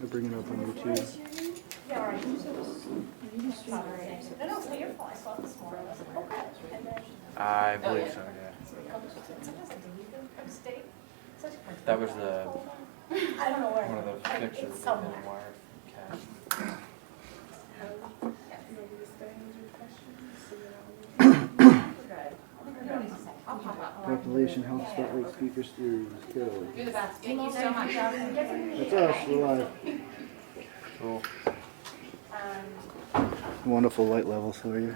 I'll bring it up on YouTube. Yeah, all right. No, you're fine. I saw it this morning. I was like, okay. And then, I believe so, yeah. sometimes I delete them from state. Such a That was the I don't know where. one of those pictures It's that somewhere. they wired cash. I'll pop up. Population Health Spotlight Speaker Series. Go. You're the best. Thank you so much. That's us. We're live. Cool. Wonderful light levels for you.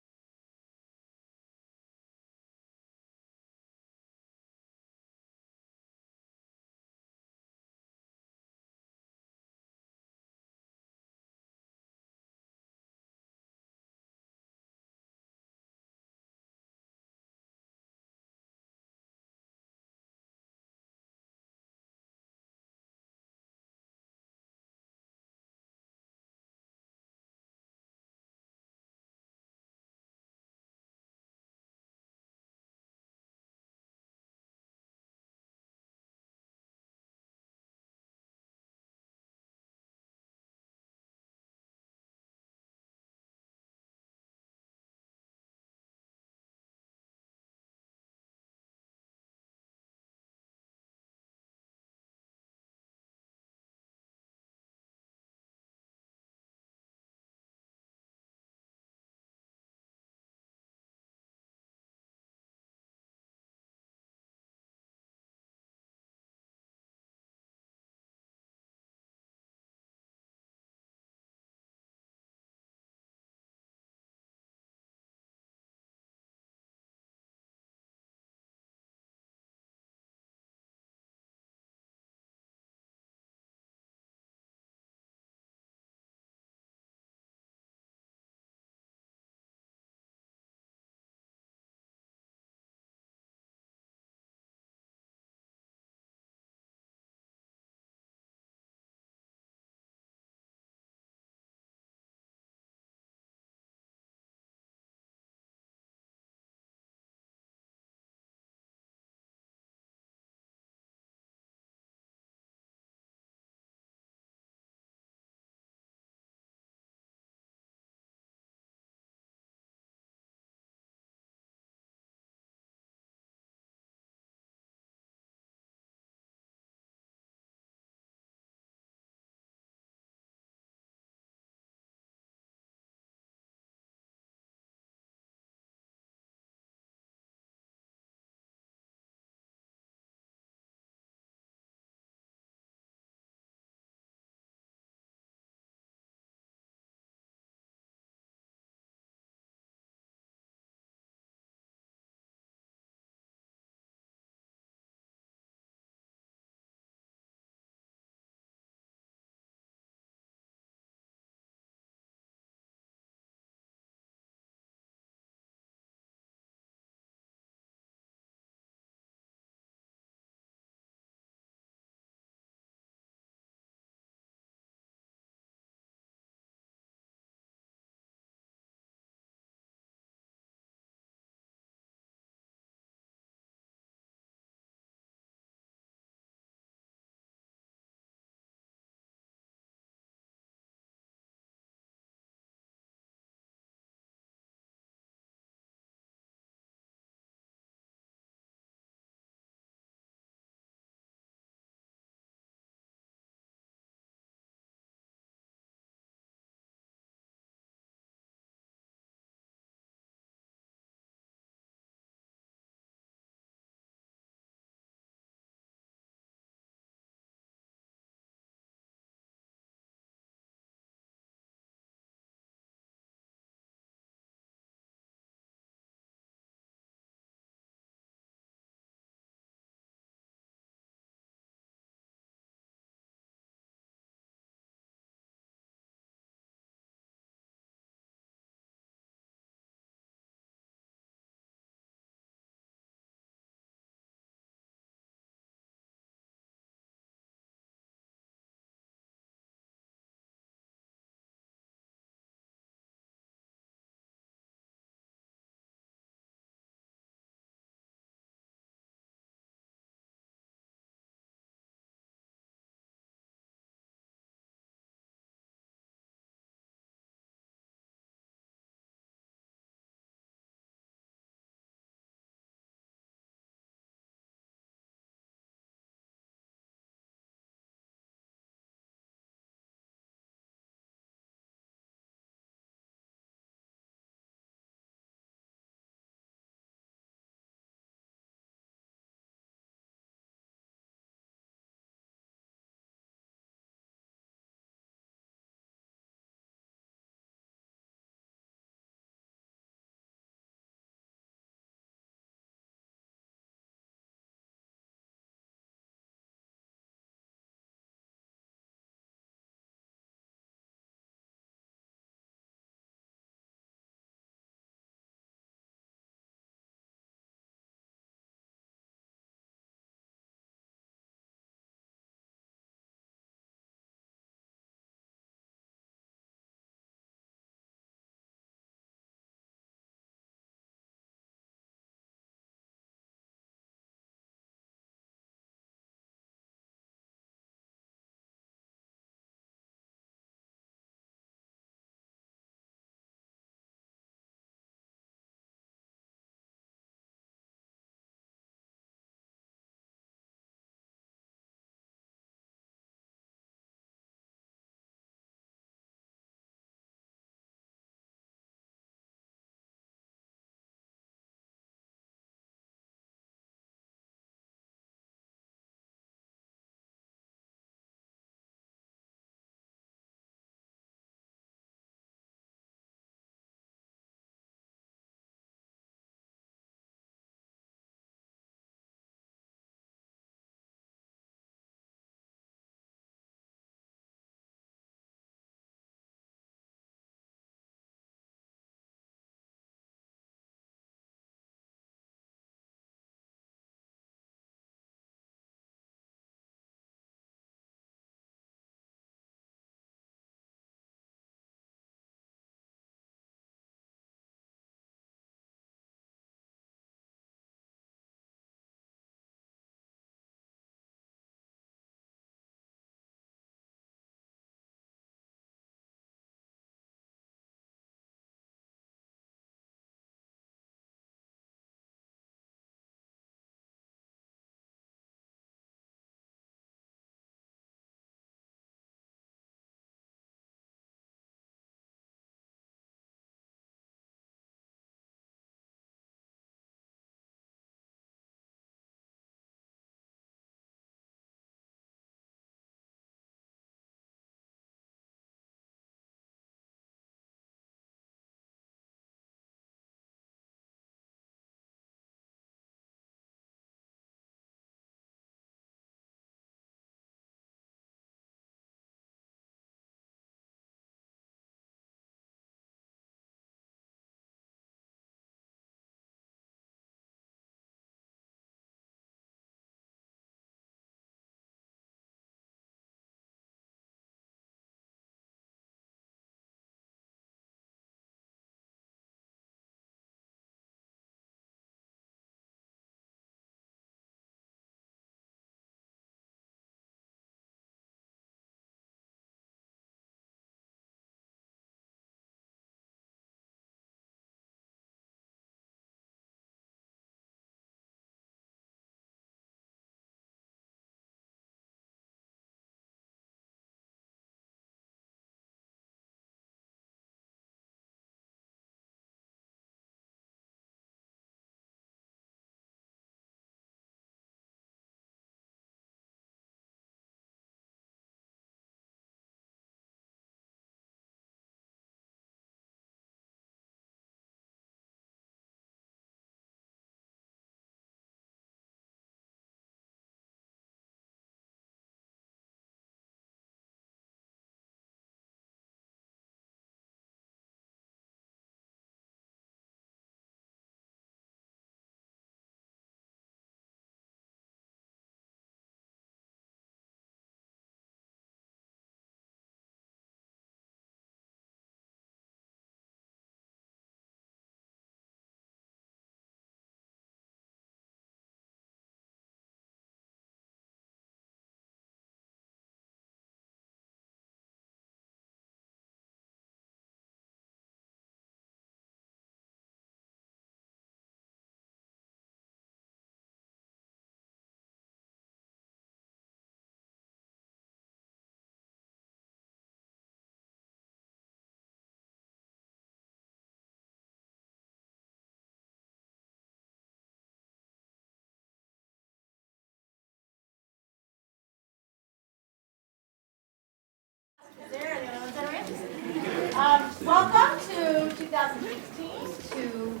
2018 to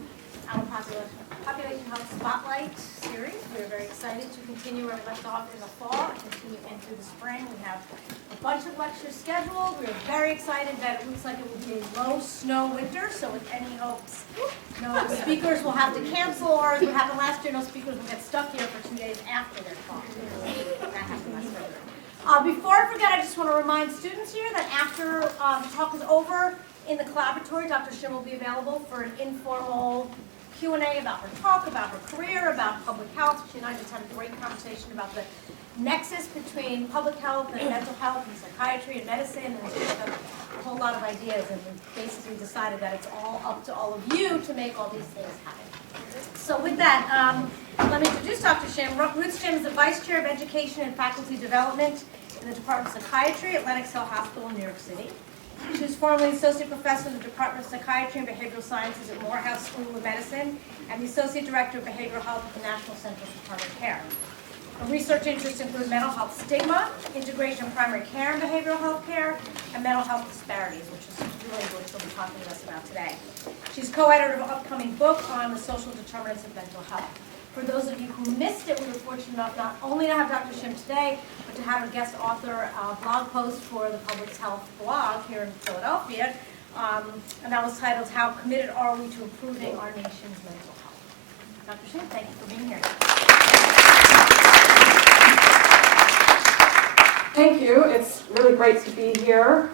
our Population Health Spotlight series. We're very excited to continue where we left off in the fall and continue into the spring. We have a bunch of lectures scheduled. We're very excited that it looks like it will be a low snow winter, so with any hopes, no speakers will have to cancel, or as what happened last year, no speakers will get stuck here for 2 days after their talk. That happened last year. Before I forget, I just want to remind students here that after the talk is over, in the collaboratory, Dr. Shim will be available for an informal Q&A about her talk, about her career, about public health. She and I just had a great conversation about the nexus between public health and mental health and psychiatry and medicine, and we got a whole lot of ideas, and we basically decided that it's all up to all of you to make all these things happen. So with that, let me introduce Dr. Shim. Ruth Shim is the Vice Chair of Education and Faculty Development in the Department of Psychiatry at Lenox Hill Hospital in New York City. She was formerly Associate Professor in the Department of Psychiatry and Behavioral Sciences at Morehouse School of Medicine and the Associate Director of Behavioral Health at the National Center for Primary Care. Her research interests include mental health stigma, integration of primary care and behavioral health care, and mental health disparities, which is really what she'll be talking to us about today. She's co-editor of an upcoming book on the social determinants of mental health. For those of you who missed it, we were fortunate enough not only to have Dr. Shim today, but to have a guest author blog post for the Public Health blog here in Philadelphia, and that was titled, "How Committed Are We to Improving Our Nation's Mental Health?" Dr. Shim, thank you for being here. Thank you. It's really great to be here.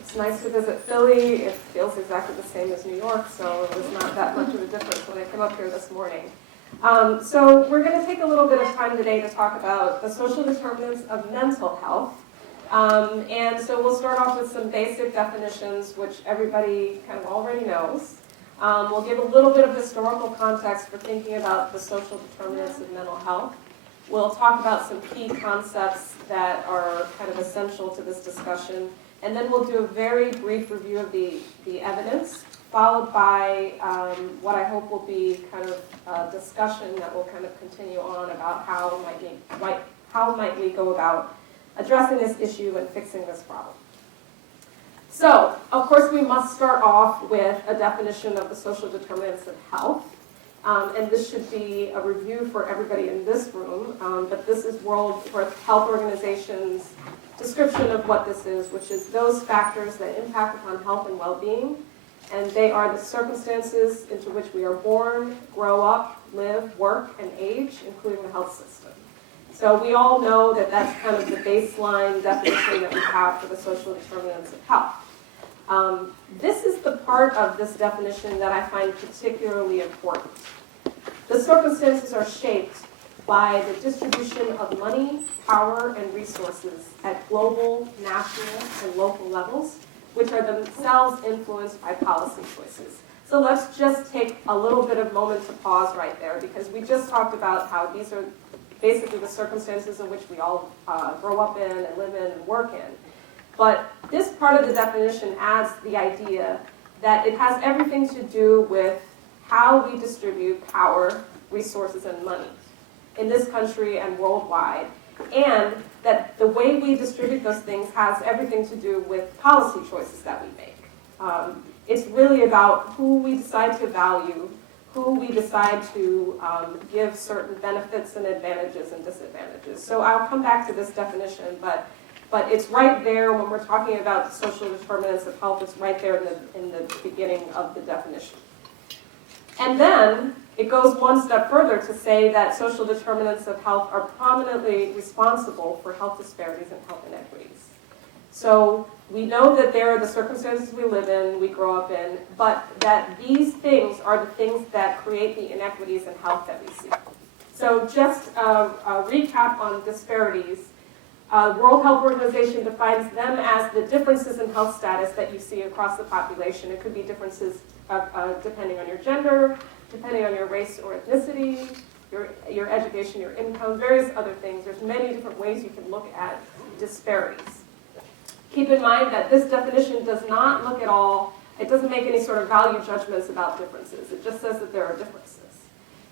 It's nice to visit Philly. It feels exactly the same as New York, so it was not that much of a difference when I came up here this morning. So we're going to take a little bit of time today to talk about the social determinants of mental health. And so we'll start off with some basic definitions, which everybody kind of already knows. We'll give a little bit of historical context for thinking about the social determinants of mental health. We'll talk about some key concepts that are kind of essential to this discussion. And then we'll do a very brief review of the evidence, followed by what I hope will be kind of a discussion that will kind of continue on about how might we go about addressing this issue and fixing this problem. So, of course, we must start off with a definition of the social determinants of health. And this should be a review for everybody in this room, but this is World Health Organization's description of what this is, which is those factors that impact upon health and well-being. And they are the circumstances into which we are born, grow up, live, work, and age, including the health system. So we all know that that's kind of the baseline definition that we have for the social determinants of health. This is the part of this definition that I find particularly important. The circumstances are shaped by the distribution of money, power, and resources at global, national, and local levels, which are themselves influenced by policy choices. So let's just take a little bit of moment to pause right there, because we just talked about how these are basically the circumstances in which we all grow up in and live in and work in. But this part of the definition adds the idea that it has everything to do with how we distribute power, resources, and money in this country and worldwide, and that the way we distribute those things has everything to do with policy choices that we make. It's really about who we decide to value, who we decide to give certain benefits and advantages and disadvantages. So I'll come back to this definition, but it's right there when we're talking about the social determinants of health. It's right there in the beginning of the definition. And then it goes one step further to say that social determinants of health are prominently responsible for health disparities and health inequities. So we know that there are the circumstances we live in, we grow up in, but that these things are the things that create the inequities in health that we see. So just a recap on disparities. World Health Organization defines them as the differences in health status that you see across the population. It could be differences depending on your gender, depending on your race or ethnicity, your education, your income, various other things. There's many different ways you can look at disparities. Keep in mind that this definition does not look at all, it doesn't make any sort of value judgments about differences. It just says that there are differences.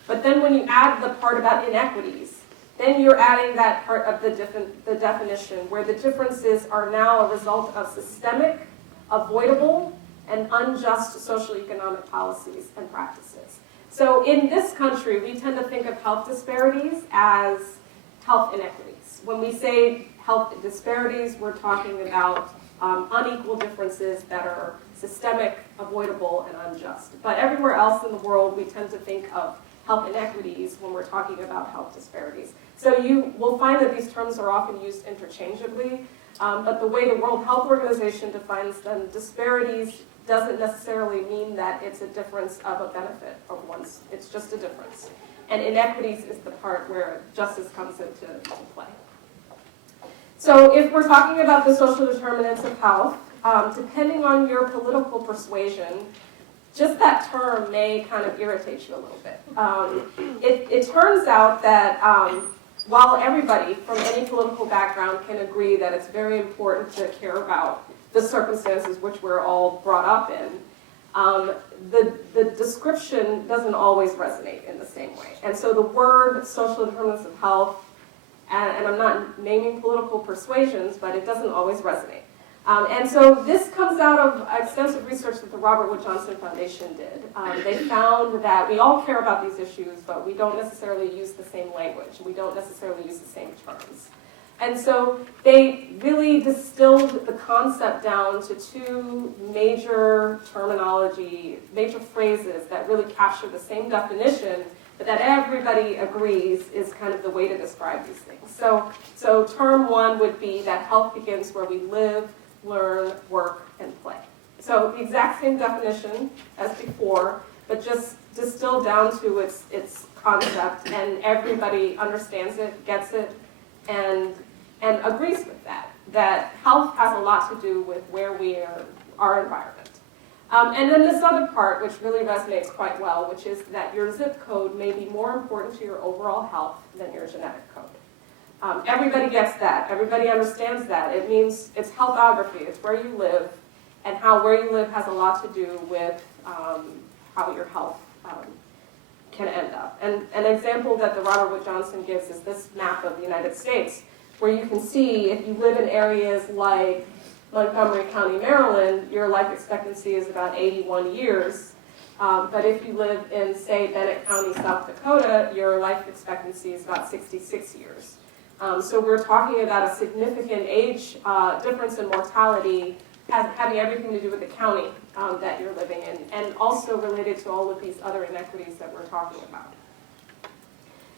But then when you add the part about inequities, then you're adding that part of the definition where the differences are now a result of systemic, avoidable, and unjust social economic policies and practices. So in this country, we tend to think of health disparities as health inequities. When we say health disparities, we're talking about unequal differences that are systemic, avoidable, and unjust. But everywhere else in the world, we tend to think of health inequities when we're talking about health disparities. So you will find that these terms are often used interchangeably, but the way the World Health Organization defines them, disparities doesn't necessarily mean that it's a difference of a benefit of one's, it's just a difference. And inequities is the part where justice comes into play. So if we're talking about the social determinants of health, depending on your political persuasion, just that term may kind of irritate you a little bit. It turns out that while everybody from any political background can agree that it's very important to care about the circumstances which we're all brought up in, the description doesn't always resonate in the same way. And so the word social determinants of health, and I'm not naming political persuasions, but it doesn't always resonate. And so this comes out of extensive research that the Robert Wood Johnson Foundation did. They found that we all care about these issues, but we don't necessarily use the same language. We don't necessarily use the same terms. And so they really distilled the concept down to two major terminology, major phrases that really capture the same definition, but that everybody agrees is kind of the way to describe these things. So term one would be that health begins where we live, learn, work, and play. So the exact same definition as before, but just distilled down to its concept, and everybody understands it, gets it, and agrees with that health has a lot to do with where we are, our environment. And then this other part, which really resonates quite well, which is that your zip code may be more important to your overall health than your genetic code. Everybody gets that. Everybody understands that. It means it's healthography. It's where you live, and how where you live has a lot to do with how your health can end up. And an example that the Robert Wood Johnson gives is this map of the United States, where you can see if you live in areas like Montgomery County, Maryland, your life expectancy is about 81 years. But if you live in, say, Bennett County, South Dakota, your life expectancy is about 66 years. So we're talking about a significant age difference in mortality, having everything to do with the county that you're living in, and also related to all of these other inequities that we're talking about.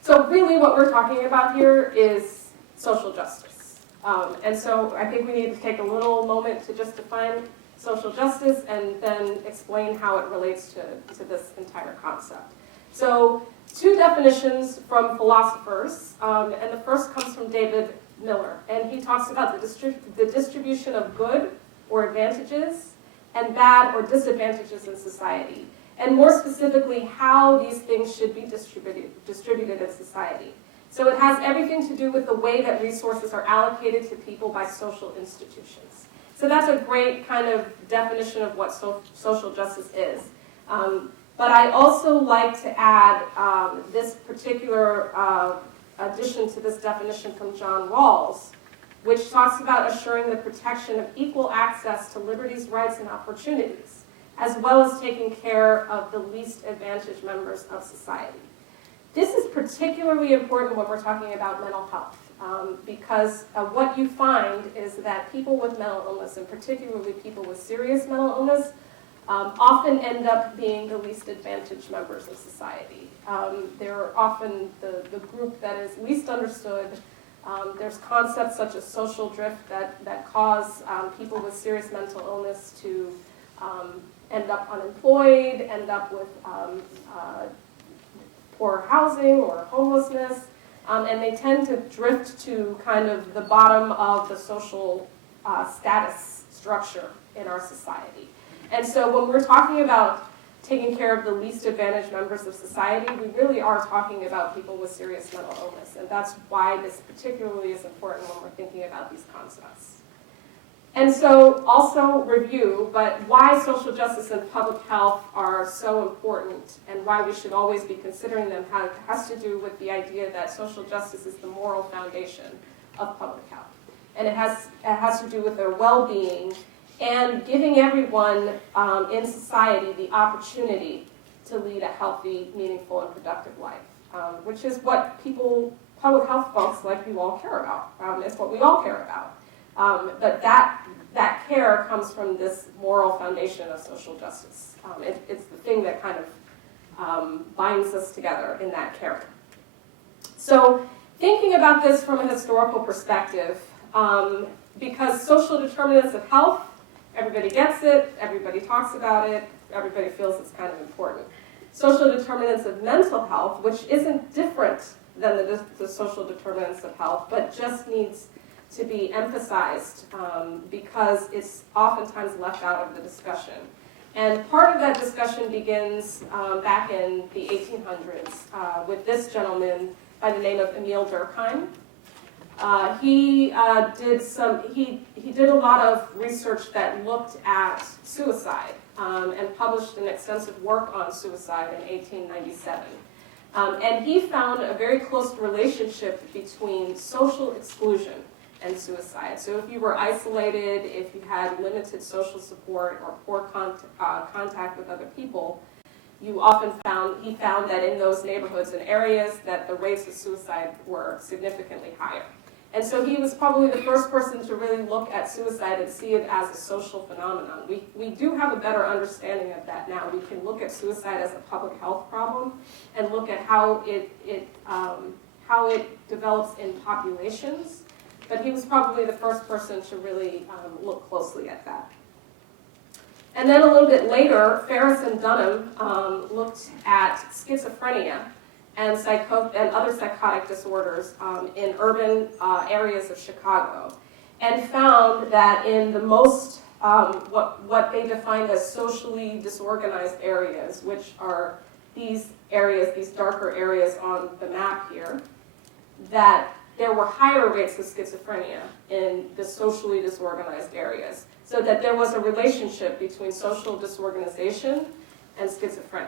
So really what we're talking about here is social justice. And so I think we need to take a little moment to just define social justice and then explain how it relates to this entire concept. So 2 definitions from philosophers, and the first comes from David Miller, and he talks about the distribution of good or advantages and bad or disadvantages in society, and more specifically how these things should be distributed in society. So it has everything to do with the way that resources are allocated to people by social institutions. So that's a great kind of definition of what social justice is. But I also like to add this particular addition to this definition from John Rawls, which talks about assuring the protection of equal access to liberties, rights, and opportunities, as well as taking care of the least advantaged members of society. This is particularly important when we're talking about mental health, because what you find is that people with mental illness, and particularly people with serious mental illness, often end up being the least advantaged members of society. They're often the group that is least understood. There's concepts such as social drift that cause people with serious mental illness to end up unemployed, end up with poor housing or homelessness, and they tend to drift to kind of the bottom of the social status structure in our society. And so when we're talking about taking care of the least advantaged members of society, we really are talking about people with serious mental illness, and that's why this particularly is important when we're thinking about these concepts. And so also review, but why social justice and public health are so important and why we should always be considering them has to do with the idea that social justice is the moral foundation of public health. And it has to do with their well-being and giving everyone in society the opportunity to lead a healthy, meaningful, and productive life, which is what public health folks like you all care about. It's what we all care about. But that care comes from this moral foundation of social justice. It's the thing that kind of binds us together in that care. So thinking about this from a historical perspective, because social determinants of health, everybody gets it, everybody talks about it, everybody feels it's kind of important. Social determinants of mental health, which isn't different than the social determinants of health, but just needs to be emphasized because it's oftentimes left out of the discussion. And part of that discussion begins back in the 1800s with this gentleman by the name of Emil Durkheim. He did a lot of research that looked at suicide and published an extensive work on suicide in 1897. And he found a very close relationship between social exclusion and suicide. So if you were isolated, if you had limited social support or poor contact with other people, he found that in those neighborhoods and areas that the rates of suicide were significantly higher. And so he was probably the first person to really look at suicide and see it as a social phenomenon. We do have a better understanding of that now. We can look at suicide as a public health problem and look at how it develops in populations. But he was probably the first person to really look closely at that. And then a little bit later, Ferris and Dunham looked at schizophrenia and other psychotic disorders in urban areas of Chicago, and found that in the most, what they defined as socially disorganized areas, which are these areas, these darker areas on the map here, that there were higher rates of schizophrenia in the socially disorganized areas, so that there was a relationship between social disorganization and schizophrenia.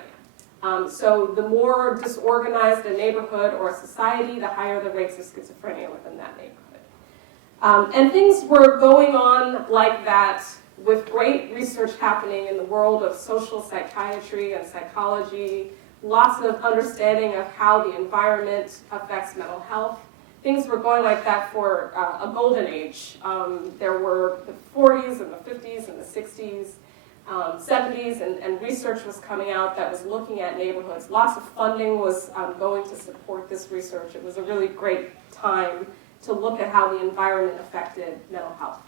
So the more disorganized a neighborhood or a society, the higher the rates of schizophrenia within that neighborhood. And things were going on like that with great research happening in the world of social psychiatry and psychology, lots of understanding of how the environment affects mental health. Things were going like that for a golden age. There were the 40s and the 50s and the 60s, 70s, and research was coming out that was looking at neighborhoods. Lots of funding was going to support this research. It was a really great time to look at how the environment affected mental health.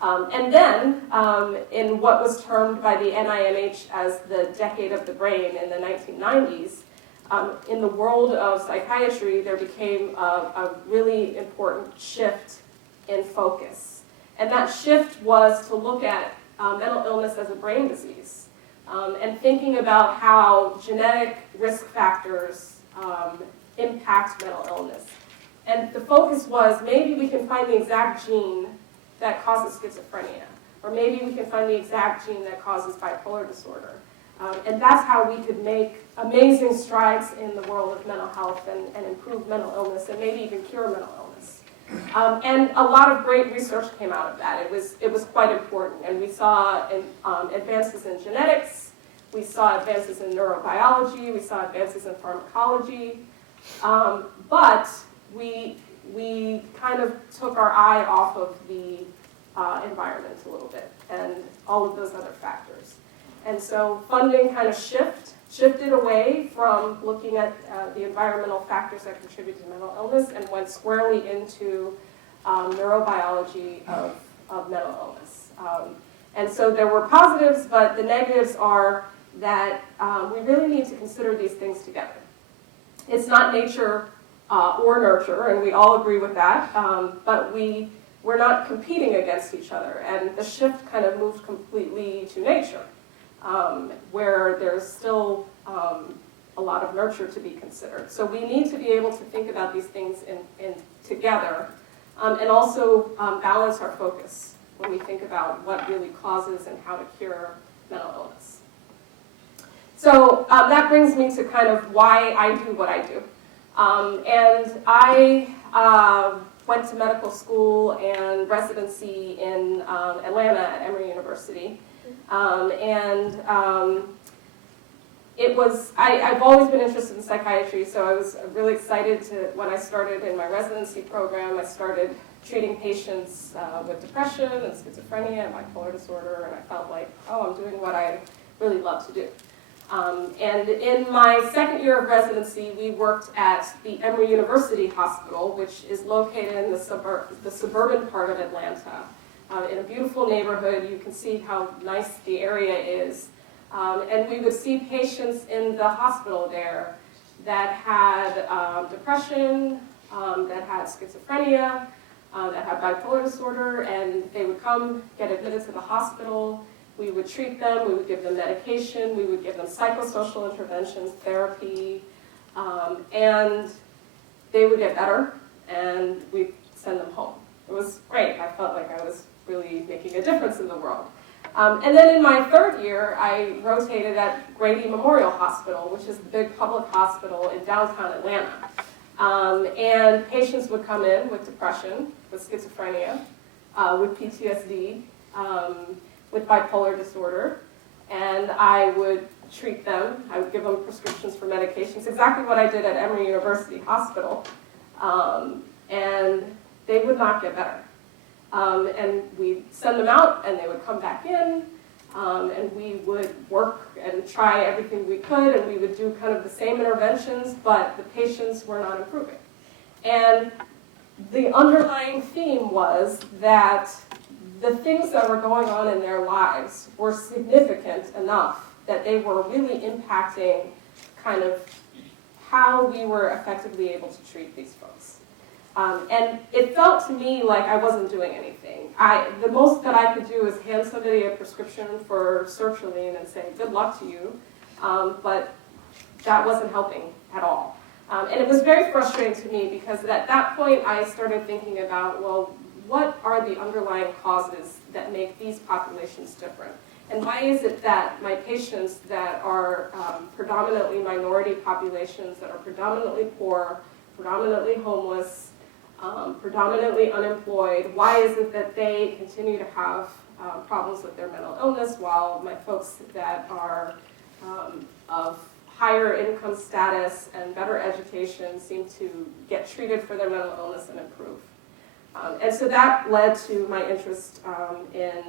And then, in what was termed by the NIMH as the decade of the brain in the 1990s, in the world of psychiatry, there became a really important shift in focus. And that shift was to look at mental illness as a brain disease, and thinking about how genetic risk factors impact mental illness. And the focus was, maybe we can find the exact gene that causes schizophrenia, or maybe we can find the exact gene that causes bipolar disorder. And that's how we could make amazing strides in the world of mental health and improve mental illness and maybe even cure mental illness. And a lot of great research came out of that. It was quite important. And we saw advances in genetics, we saw advances in neurobiology, we saw advances in pharmacology, but we kind of took our eye off of the environment a little bit and all of those other factors. And so funding kind of shifted away from looking at the environmental factors that contribute to mental illness and went squarely into neurobiology of mental illness. And so there were positives, but the negatives are that we really need to consider these things together. It's not nature or nurture, and we all agree with that, but we're not competing against each other, and the shift kind of moved completely to nature. Where there's still a lot of nurture to be considered. So we need to be able to think about these things in together, and also balance our focus when we think about what really causes and how to cure mental illness. So that brings me to kind of why I do what I do. And I went to medical school and residency in Atlanta at Emory University. I've always been interested in psychiatry, so I was really excited when I started in my residency program, I started treating patients with depression and schizophrenia and bipolar disorder, and I felt like, oh, I'm doing what I really love to do. And in my second year of residency, we worked at the Emory University Hospital, which is located in the suburban part of Atlanta, in a beautiful neighborhood. You can see how nice the area is. And we would see patients in the hospital there that had depression, that had schizophrenia, that had bipolar disorder, and they would come get admitted to the hospital. We would treat them, we would give them medication, we would give them psychosocial interventions, therapy, and they would get better, and we'd send them home. It was great. I felt like I was really making a difference in the world. And then in my third year, I rotated at Grady Memorial Hospital, which is the big public hospital in downtown Atlanta. And patients would come in with depression, with schizophrenia, with PTSD, with bipolar disorder, and I would treat them. I would give them prescriptions for medications, exactly what I did at Emory University Hospital, and they would not get better. And we'd send them out, and they would come back in, and we would work and try everything we could, and we would do kind of the same interventions, but the patients were not improving. And the underlying theme was that the things that were going on in their lives were significant enough that they were really impacting kind of how we were effectively able to treat these folks. And it felt to me like I wasn't doing anything. The most that I could do is hand somebody a prescription for sertraline and say, good luck to you, but that wasn't helping at all. And it was very frustrating to me because at that point I started thinking about, well, what are the underlying causes that make these populations different? And why is it that my patients that are predominantly minority populations, that are predominantly poor, predominantly homeless, predominantly unemployed, why is it that they continue to have problems with their mental illness while my folks that are of higher income status and better education seem to get treated for their mental illness and improve? And so that led to my interest in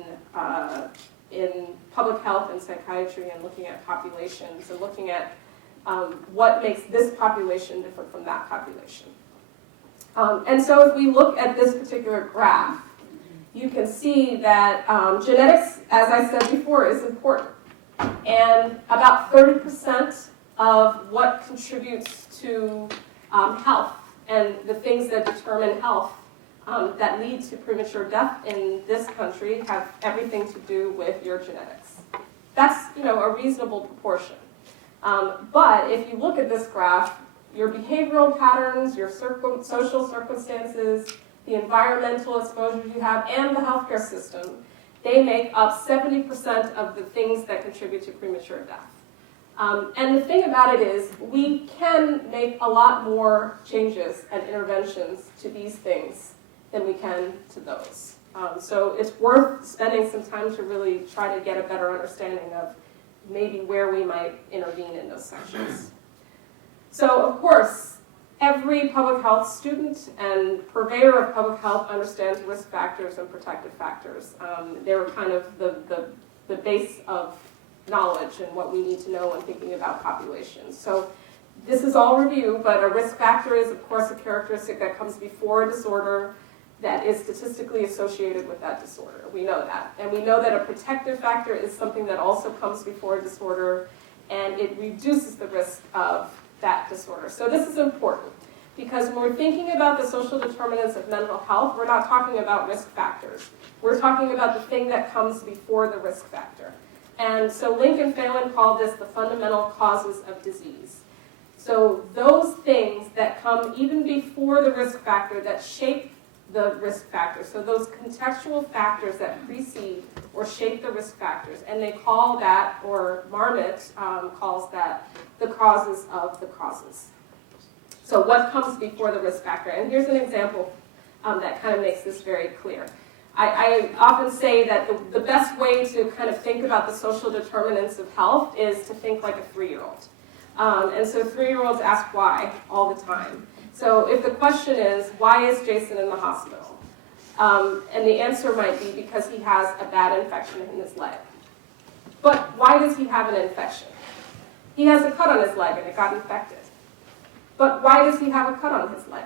public health and psychiatry and looking at populations and looking at what makes this population different from that population. And so if we look at this particular graph, you can see that genetics, as I said before, is important. And about 30% of what contributes to health and the things that determine health that lead to premature death in this country have everything to do with your genetics. That's, a reasonable proportion. But if you look at this graph, your behavioral patterns, your social circumstances, the environmental exposures you have, and the healthcare system, they make up 70% of the things that contribute to premature death. And the thing about it is, we can make a lot more changes and interventions to these things than we can to those. So it's worth spending some time to really try to get a better understanding of maybe where we might intervene in those sections. So of course, every public health student and purveyor of public health understands risk factors and protective factors. They're kind of the base of knowledge and what we need to know when thinking about populations. So this is all review, but a risk factor is, of course, a characteristic that comes before a disorder that is statistically associated with that disorder. We know that. And we know that a protective factor is something that also comes before a disorder, and it reduces the risk of that disorder. So this is important, because when we're thinking about the social determinants of mental health, we're not talking about risk factors. We're talking about the thing that comes before the risk factor. And so Link and Phelan called this the fundamental causes of disease. So those things that come even before the risk factor that shape the risk factors, so those contextual factors that precede or shape the risk factors, and they call that, or Marmot calls that, the causes of the causes. So what comes before the risk factor? And here's an example that kind of makes this very clear. I often say that the best way to kind of think about the social determinants of health is to think like a 3-year-old. And so 3-year-olds ask why all the time. So if the question is, why is Jason in the hospital? And the answer might be because he has a bad infection in his leg. But why does he have an infection? He has a cut on his leg and it got infected. But why does he have a cut on his leg?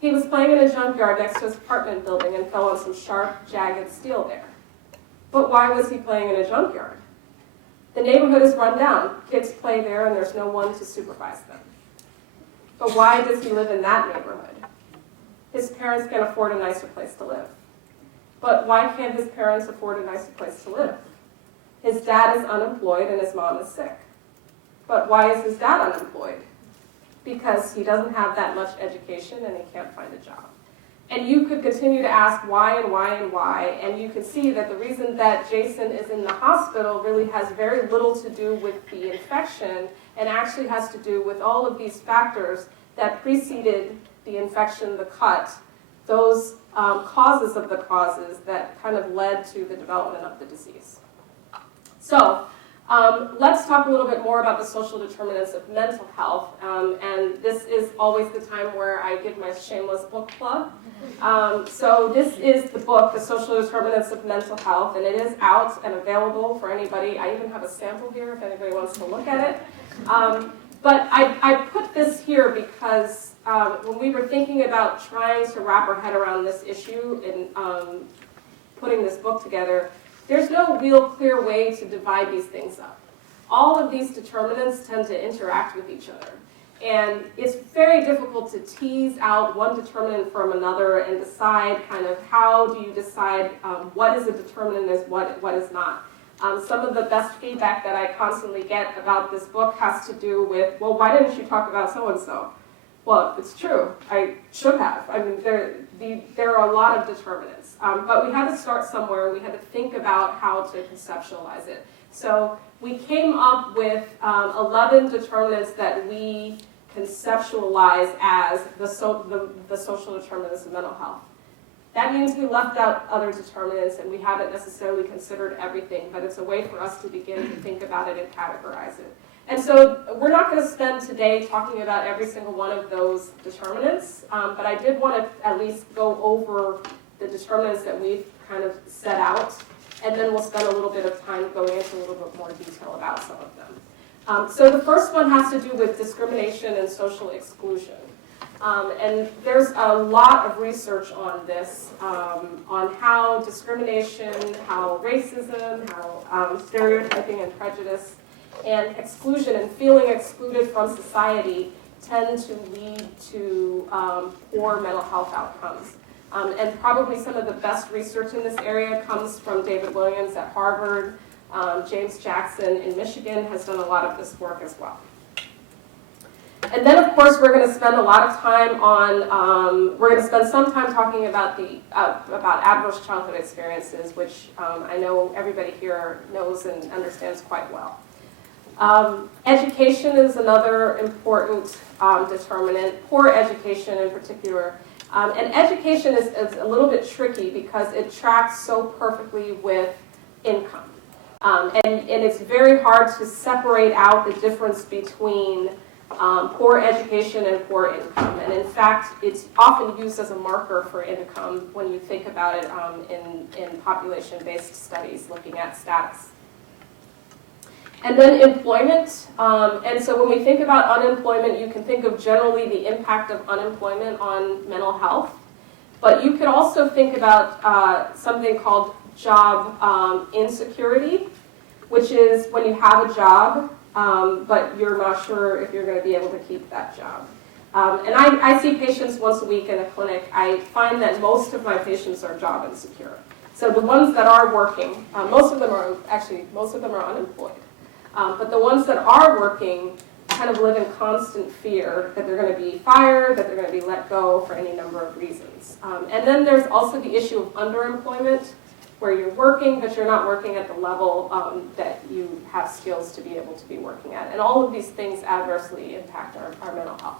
He was playing in a junkyard next to his apartment building and fell on some sharp, jagged steel there. But why was he playing in a junkyard? The neighborhood is run down. Kids play there and there's no one to supervise them. But why does he live in that neighborhood? His parents can afford a nicer place to live. But why can't his parents afford a nicer place to live? His dad is unemployed and his mom is sick. But why is his dad unemployed? Because he doesn't have that much education and he can't find a job. And you could continue to ask why and why and why, and you can see that the reason that Jason is in the hospital really has very little to do with the infection and actually has to do with all of these factors that preceded the infection, the cut, those causes of the causes that kind of led to the development of the disease. So, let's talk a little bit more about the social determinants of mental health. And this is always the time where I give my shameless book plug. So this is the book, The Social Determinants of Mental Health, and it is out and available for anybody. I even have a sample here if anybody wants to look at it. But I put this here because when we were thinking about trying to wrap our head around this issue and putting this book together, there's no real clear way to divide these things up. All of these determinants tend to interact with each other. And it's very difficult to tease out one determinant from another and decide kind of how do you decide what is a determinant and what is not. Some of the best feedback that I constantly get about this book has to do with, well, why didn't you talk about so-and-so? Well, it's true. I should have. I mean, there are a lot of determinants. But we had to start somewhere, and we had to think about how to conceptualize it. So we came up with 11 determinants that we conceptualize as the social determinants of mental health. That means we left out other determinants, and we haven't necessarily considered everything, but it's a way for us to begin to think about it and categorize it. And so we're not going to spend today talking about every single one of those determinants, but I did want to at least go over the determinants that we've kind of set out, and then we'll spend a little bit of time going into a little bit more detail about some of them. So the first one has to do with discrimination and social exclusion. And there's a lot of research on this, on how discrimination, how racism, how stereotyping and prejudice, and exclusion and feeling excluded from society tend to lead to poor mental health outcomes. And probably some of the best research in this area comes from David Williams at Harvard. James Jackson in Michigan has done a lot of this work as well. And then, of course, we're going to spend a lot of time on, we're going to spend some time talking about about adverse childhood experiences, which I know everybody here knows and understands quite well. Education is another important determinant, poor education in particular. And education is a little bit tricky because it tracks so perfectly with income. And it's very hard to separate out the difference between poor education and poor income. And in fact, it's often used as a marker for income when you think about it in population-based studies looking at status. And then employment. And so when we think about unemployment, you can think of generally the impact of unemployment on mental health. But you could also think about something called job insecurity, which is when you have a job, but you're not sure if you're going to be able to keep that job. And I see patients once a week in a clinic. I find that most of my patients are job insecure. So the ones that are working, most of them are unemployed. But the ones that are working kind of live in constant fear that they're going to be fired, that they're going to be let go for any number of reasons. And then there's also the issue of underemployment, where you're working, but you're not working at the level that you have skills to be able to be working at. And all of these things adversely impact our mental health.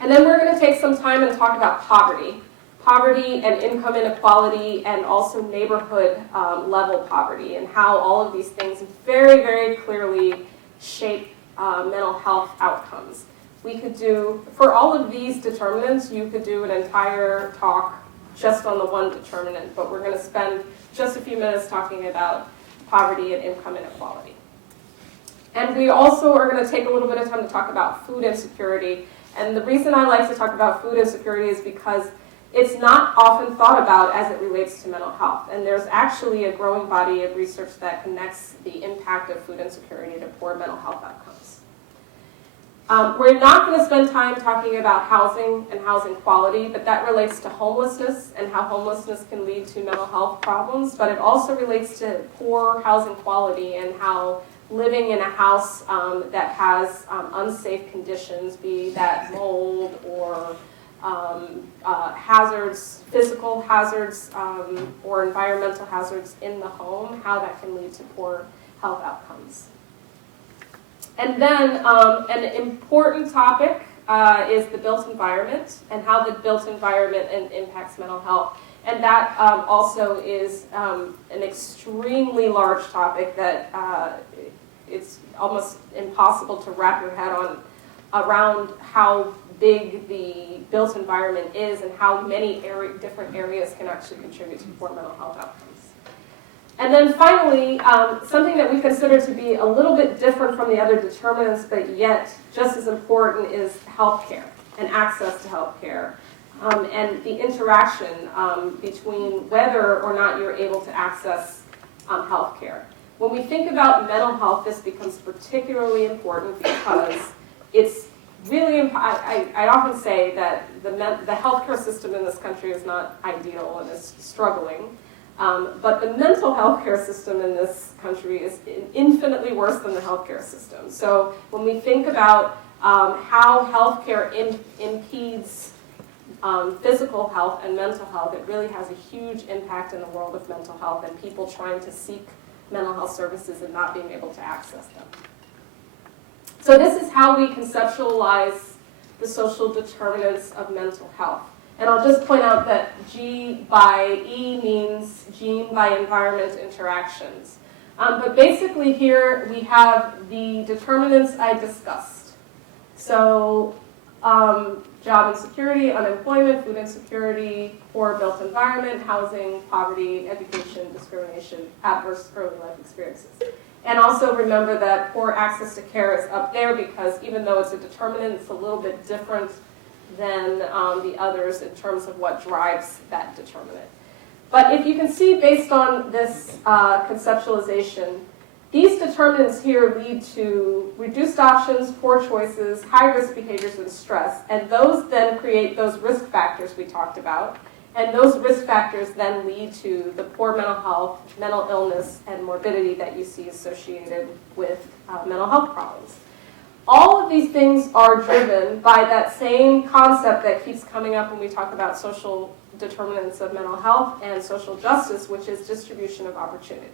And then we're going to take some time and talk about poverty. Poverty and income inequality, and also neighborhood level poverty, and how all of these things very, very clearly shape mental health outcomes. We could do, for all of these determinants, you could do an entire talk just on the one determinant, but we're going to spend just a few minutes talking about poverty and income inequality. And we also are going to take a little bit of time to talk about food insecurity. And the reason I like to talk about food insecurity is because it's not often thought about as it relates to mental health. And there's actually a growing body of research that connects the impact of food insecurity to poor mental health outcomes. We're not going to spend time talking about housing and housing quality, but that relates to homelessness and how homelessness can lead to mental health problems. But it also relates to poor housing quality and how living in a house that has unsafe conditions, be that mold or hazards, physical hazards, or environmental hazards in the home, how that can lead to poor health outcomes. And then an important topic is the built environment and how the built environment impacts mental health. And that also is an extremely large topic that it's almost impossible to wrap your head on around how big the built environment is and how many different areas can actually contribute to poor mental health outcomes. And then finally, something that we consider to be a little bit different from the other determinants, but yet just as important, is healthcare and access to healthcare, and the interaction between whether or not you're able to access healthcare. When we think about mental health, this becomes particularly important because it's really, I often say that the healthcare system in this country is not ideal and is struggling. But the mental health care system in this country is infinitely worse than the healthcare system. So when we think about how healthcare impedes physical health and mental health, it really has a huge impact in the world of mental health and people trying to seek mental health services and not being able to access them. So this is how we conceptualize the social determinants of mental health. And I'll just point out that G by E means gene by environment interactions. But basically here we have the determinants I discussed. So job insecurity, unemployment, food insecurity, poor built environment, housing, poverty, education, discrimination, adverse early life experiences. And also remember that poor access to care is up there because even though it's a determinant, it's a little bit different than the others in terms of what drives that determinant. But if you can see based on this conceptualization, these determinants here lead to reduced options, poor choices, high-risk behaviors, and stress. And those then create those risk factors we talked about. And those risk factors then lead to the poor mental health, mental illness, and morbidity that you see associated with mental health problems. All of these things are driven by that same concept that keeps coming up when we talk about social determinants of mental health and social justice, which is distribution of opportunity.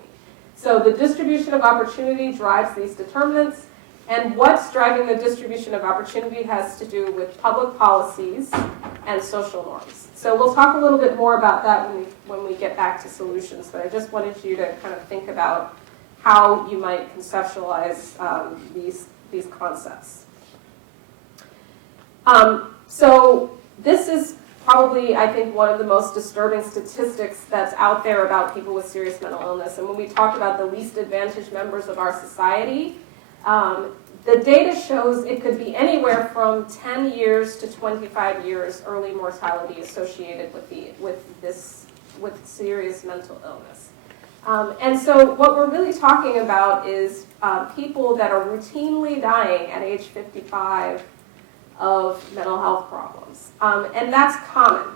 So the distribution of opportunity drives these determinants, and what's driving the distribution of opportunity has to do with public policies and social norms. So we'll talk a little bit more about that when we get back to solutions, but I just wanted you to kind of think about how you might conceptualize these concepts. So this is probably, I think, one of the most disturbing statistics that's out there about people with serious mental illness. And when we talk about the least advantaged members of our society, the data shows it could be anywhere from 10 years to 25 years early mortality associated with serious mental illness. And so what we're really talking about is people that are routinely dying at age 55 of mental health problems. And that's common.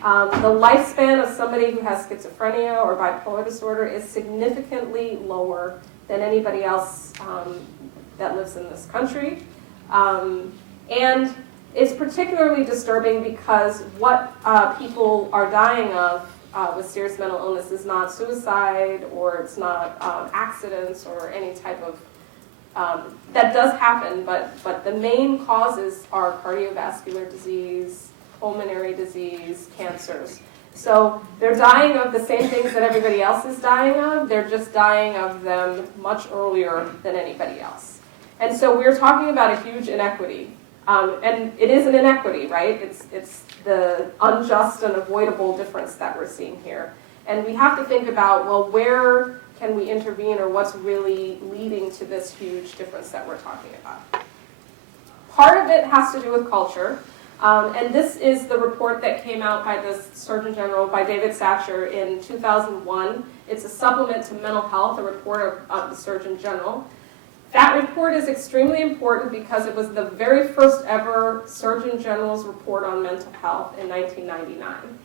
The lifespan of somebody who has schizophrenia or bipolar disorder is significantly lower than anybody else that lives in this country. And it's particularly disturbing because what people are dying of with serious mental illness is not suicide, or it's not accidents or any type of That does happen, but the main causes are cardiovascular disease, pulmonary disease, cancers. So they're dying of the same things that everybody else is dying of, they're just dying of them much earlier than anybody else. And so we're talking about a huge inequity. And it is an inequity, right? It's the unjust and avoidable difference that we're seeing here. And we have to think about, well, where can we intervene, or what's really leading to this huge difference that we're talking about? Part of it has to do with culture. And this is the report that came out by the Surgeon General, by David Satcher, in 2001. It's a supplement to mental health, a report of the Surgeon General. That report is extremely important because it was the very first ever Surgeon General's report on mental health in 1999.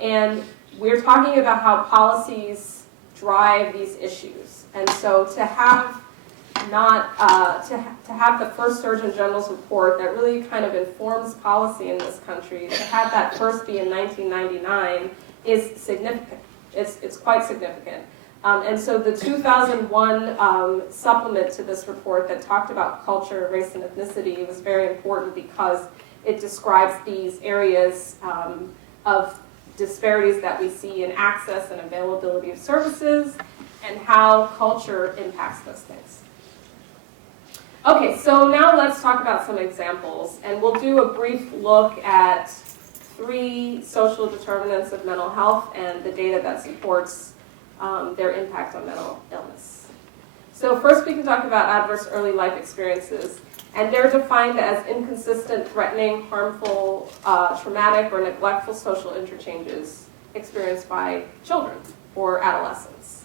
And we're talking about how policies drive these issues. And so to have to have the first Surgeon General's report that really kind of informs policy in this country, to have that first be in 1999 is significant. It's quite significant. And so the 2001 supplement to this report that talked about culture, race, and ethnicity was very important because it describes these areas of disparities that we see in access and availability of services and how culture impacts those things. Okay, so now let's talk about some examples, and we'll do a brief look at 3 social determinants of mental health and the data that supports their impact on mental illness. So first we can talk about adverse early life experiences, and they're defined as inconsistent, threatening, harmful, traumatic, or neglectful social interchanges experienced by children or adolescents.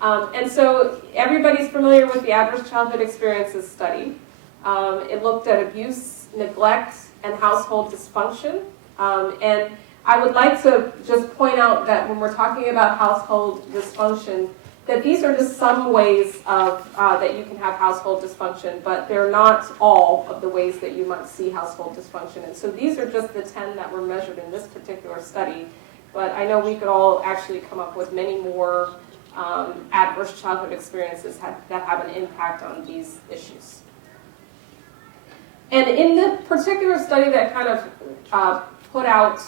And so everybody's familiar with the Adverse Childhood Experiences study. It looked at abuse, neglect, and household dysfunction. And I would like to just point out that when we're talking about household dysfunction, that these are just some ways of, that you can have household dysfunction, but they're not all of the ways that you might see household dysfunction. And so these are just the 10 that were measured in this particular study. But I know we could all actually come up with many more adverse childhood experiences that have an impact on these issues. And in the particular study that kind of put out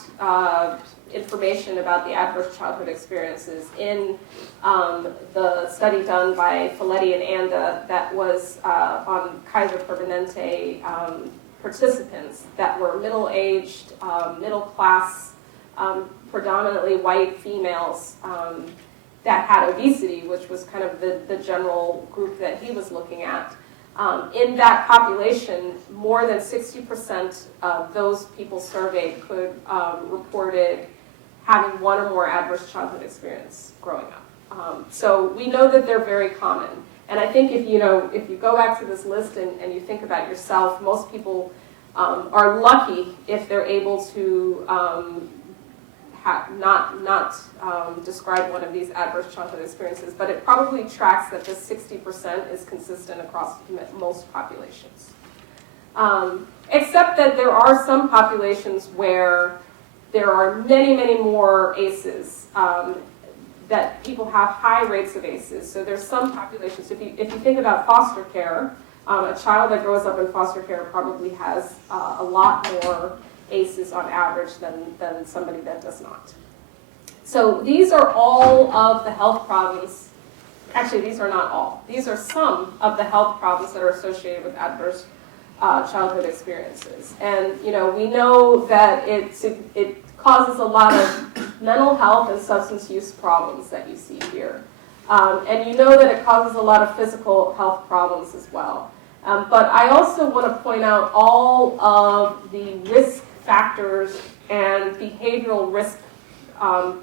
information about the adverse childhood experiences in the study done by Folletti and Anda that was on Kaiser Permanente participants that were middle-aged, middle-class, predominantly white females that had obesity, which was kind of the general group that he was looking at. In that population, more than 60% of those people surveyed reported having one or more adverse childhood experience growing up. So we know that they're very common. And I think if you go back to this list and you think about yourself, most people are lucky if they're able to not describe one of these adverse childhood experiences, but it probably tracks that this 60% is consistent across most populations. Except that there are some populations where there are many, many more ACEs, that people have high rates of ACEs. So there's some populations, if you think about foster care, a child that grows up in foster care probably has a lot more ACEs on average than somebody that does not. So these are all of the health problems. Actually, these are not all. These are some of the health problems that are associated with adverse childhood experiences. And we know that it causes a lot of mental health and substance use problems that you see here. And you know that it causes a lot of physical health problems as well. But I also want to point out all of the risk factors and behavioral risk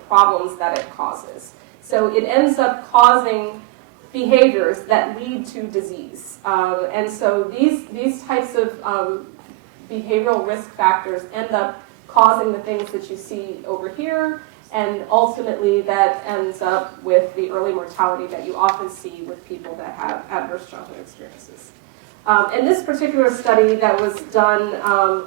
problems that it causes. So it ends up causing behaviors that lead to disease. And so these types of behavioral risk factors end up causing the things that you see over here, and ultimately that ends up with the early mortality that you often see with people that have adverse childhood experiences. And this particular study that was done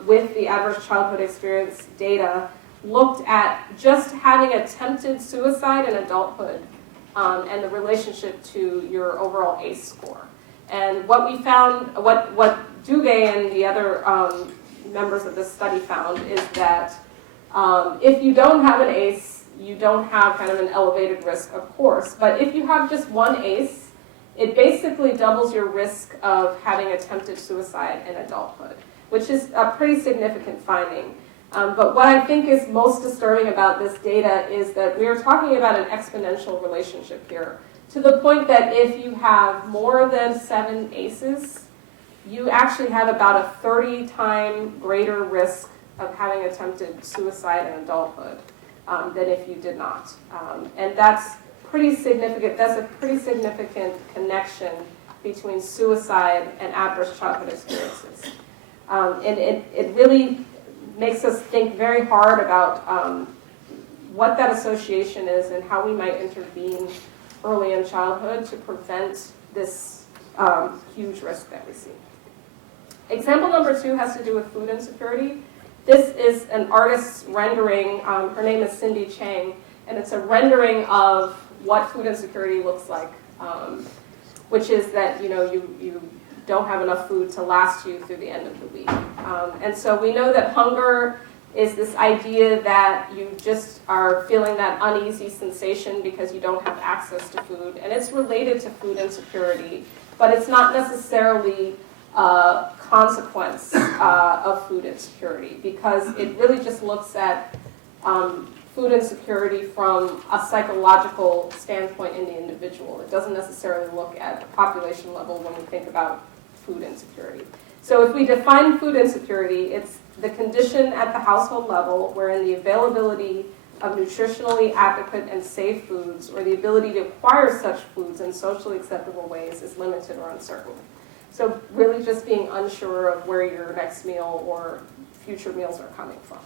with the adverse childhood experience data looked at just having attempted suicide in adulthood and the relationship to your overall ACE score. And what we found, what Duguay and the other members of this study found is that if you don't have an ACE, you don't have kind of an elevated risk, of course. But if you have just one ACE, it basically doubles your risk of having attempted suicide in adulthood, which is a pretty significant finding. But what I think is most disturbing about this data is that we are talking about an exponential relationship here, to the point that if you have more than 7 ACEs, you actually have about a 30-time greater risk of having attempted suicide in adulthood than if you did not. And that's pretty significant. That's a pretty significant connection between suicide and adverse childhood experiences. And it really makes us think very hard about what that association is and how we might intervene early in childhood to prevent this huge risk that we see. Example number 2 has to do with food insecurity. This is an artist's rendering. Her name is Cindy Chang, and it's a rendering of what food insecurity looks like, which is that you don't have enough food to last you through the end of the week. And so we know that hunger is this idea that you just are feeling that uneasy sensation because you don't have access to food, and it's related to food insecurity, but it's not necessarily a consequence of food insecurity, because it really just looks at food insecurity from a psychological standpoint in the individual. It doesn't necessarily look at the population level when we think about food insecurity. So if we define food insecurity, it's the condition at the household level wherein the availability of nutritionally adequate and safe foods, or the ability to acquire such foods in socially acceptable ways, is limited or uncertain. So really just being unsure of where your next meal or future meals are coming from.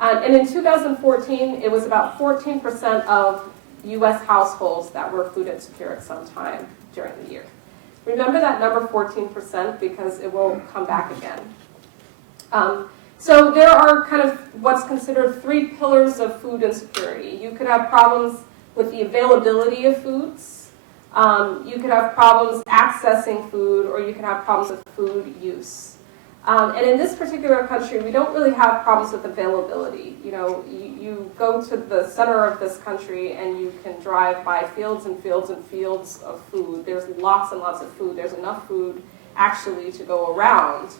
And in 2014, it was about 14% of US households that were food insecure at some time during the year. Remember that number 14% because it will come back again. So there are kind of what's considered 3 pillars of food insecurity. You could have problems with the availability of foods. You could have problems accessing food, or you could have problems with food use. And in this particular country, we don't really have problems with availability. You go to the center of this country and you can drive by fields and fields and fields of food. There's lots and lots of food. There's enough food actually to go around.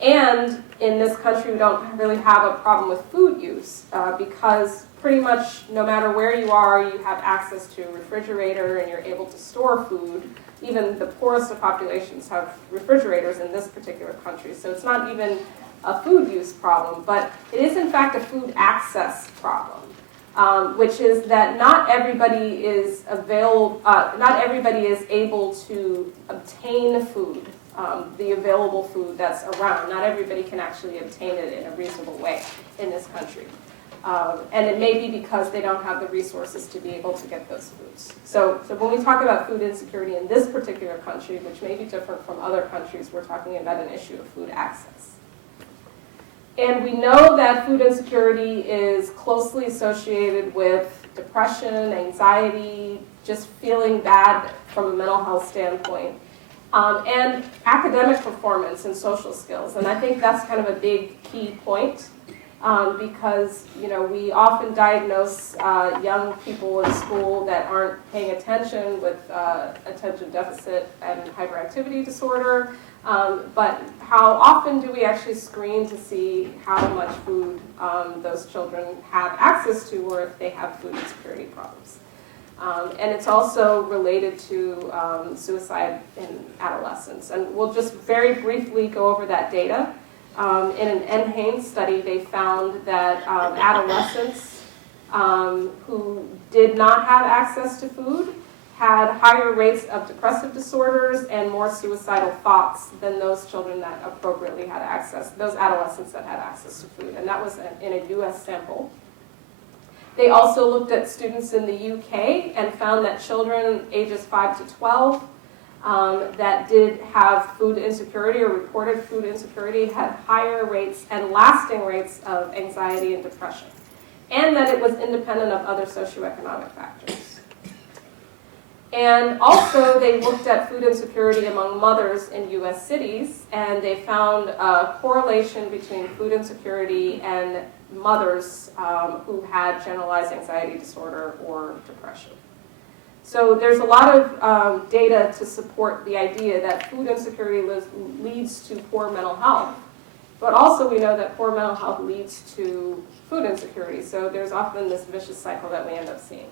And in this country, we don't really have a problem with food use because pretty much no matter where you are, you have access to a refrigerator and you're able to store food. Even the poorest of populations have refrigerators in this particular country. So it's not even a food use problem, but it is in fact a food access problem, which is that not everybody is able to obtain food, the available food that's around. Not everybody can actually obtain it in a reasonable way in this country. And it may be because they don't have the resources to be able to get those foods. So when we talk about food insecurity in this particular country, which may be different from other countries, we're talking about an issue of food access. And we know that food insecurity is closely associated with depression, anxiety, just feeling bad from a mental health standpoint, and academic performance and social skills. And I think that's kind of a big key point. Because we often diagnose young people in school that aren't paying attention with attention deficit and hyperactivity disorder. But how often do we actually screen to see how much food those children have access to, or if they have food insecurity problems? And it's also related to suicide in adolescents. And we'll just very briefly go over that data. In an M.P.H study, they found that adolescents who did not have access to food had higher rates of depressive disorders and more suicidal thoughts than those children that appropriately had access, those adolescents that had access to food. And that was in a U.S. sample. They also looked at students in the UK and found that children ages 5 to 12 that did have food insecurity or reported food insecurity had higher rates and lasting rates of anxiety and depression, and that it was independent of other socioeconomic factors. And also, they looked at food insecurity among mothers in U.S. cities, and they found a correlation between food insecurity and mothers who had generalized anxiety disorder or depression. So there's a lot of data to support the idea that food insecurity leads to poor mental health, but also we know that poor mental health leads to food insecurity. So there's often this vicious cycle that we end up seeing.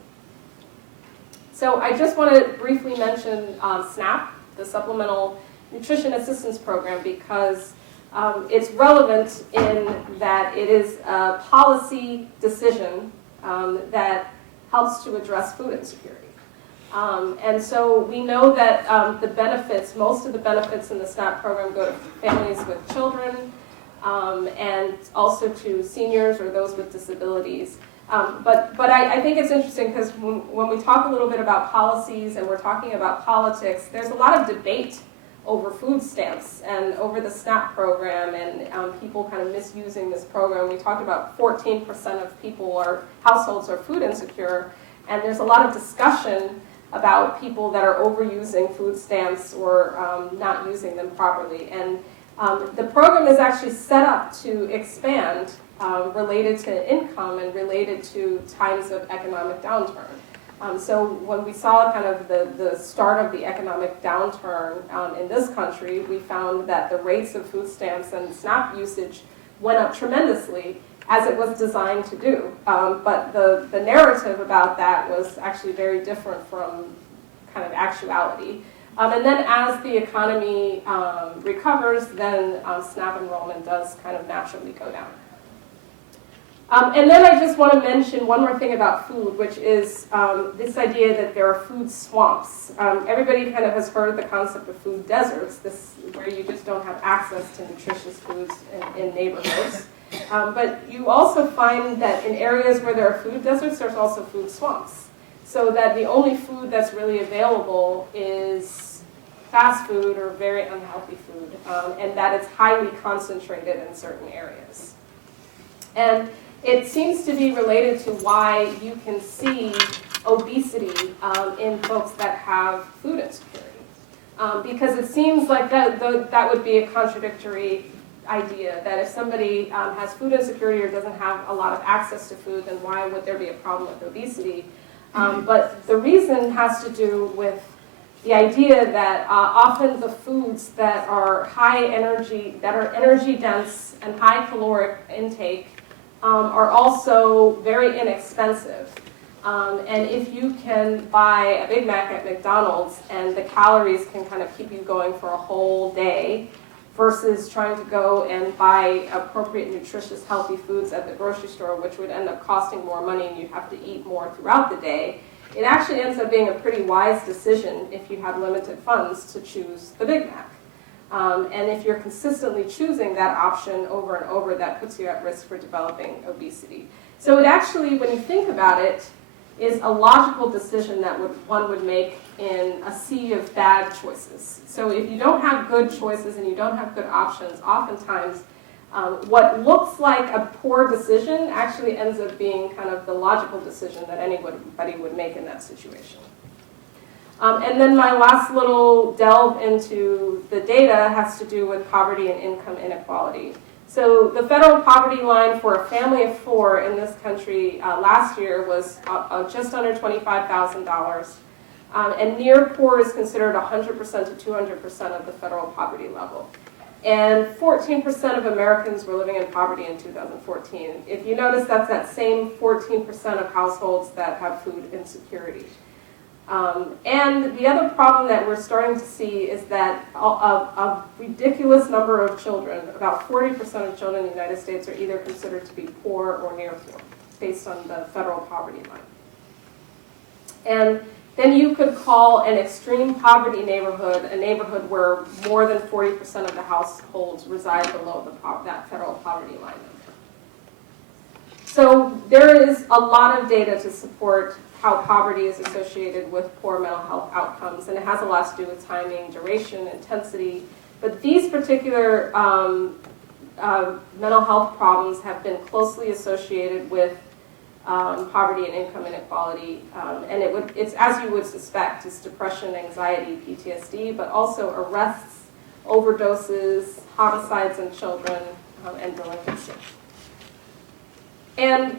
So I just want to briefly mention SNAP, the Supplemental Nutrition Assistance Program, because it's relevant in that it is a policy decision that helps to address food insecurity. And so we know that the benefits, most of the benefits in the SNAP program go to families with children and also to seniors or those with disabilities. But I think it's interesting because when we talk a little bit about policies and we're talking about politics, there's a lot of debate over food stamps and over the SNAP program and people kind of misusing this program. We talked about 14% of people or households are food insecure, and there's a lot of discussion about people that are overusing food stamps or not using them properly. And the program is actually set up to expand related to income and related to times of economic downturn. So when we saw kind of the start of the economic downturn in this country, we found that the rates of food stamps and SNAP usage went up tremendously, as it was designed to do. But the narrative about that was actually very different from kind of actuality. And then as the economy recovers, then SNAP enrollment does kind of naturally go down. And then I just want to mention one more thing about food, which is this idea that there are food swamps. Everybody kind of has heard the concept of food deserts, this where you just don't have access to nutritious foods in neighborhoods. But you also find that in areas where there are food deserts, there's also food swamps. So that the only food that's really available is fast food or very unhealthy food, and that it's highly concentrated in certain areas. And it seems to be related to why you can see obesity in folks that have food insecurity. Because it seems like that would be a contradictory idea, that if somebody has food insecurity or doesn't have a lot of access to food, then why would there be a problem with obesity? But the reason has to do with the idea that often the foods that are high energy, that are energy dense and high caloric intake are also very inexpensive. And if you can buy a Big Mac at McDonald's and the calories can kind of keep you going for a whole day versus trying to go and buy appropriate, nutritious, healthy foods at the grocery store, which would end up costing more money and you'd have to eat more throughout the day, it actually ends up being a pretty wise decision if you have limited funds to choose the Big Mac. And if you're consistently choosing that option over and over, that puts you at risk for developing obesity. So it actually, when you think about it, is a logical decision that one would make in a sea of bad choices. So if you don't have good choices and you don't have good options, oftentimes what looks like a poor decision actually ends up being kind of the logical decision that anybody would make in that situation. And then my last little delve into the data has to do with poverty and income inequality. So the federal poverty line for a family of 4 in this country last year was just under $25,000. And near poor is considered 100% to 200% of the federal poverty level. And 14% of Americans were living in poverty in 2014. If you notice, that's that same 14% of households that have food insecurity. And the other problem that we're starting to see is that a ridiculous number of children, about 40% of children in the United States, are either considered to be poor or near poor, based on the federal poverty line. And then you could call an extreme poverty neighborhood a neighborhood where more than 40% of the households reside below that federal poverty line number. So there is a lot of data to support how poverty is associated with poor mental health outcomes, and it has a lot to do with timing, duration, intensity. But these particular mental health problems have been closely associated with poverty and income inequality. And it's as you would suspect, it's depression, anxiety, PTSD, but also arrests, overdoses, homicides in children, and delinquency. And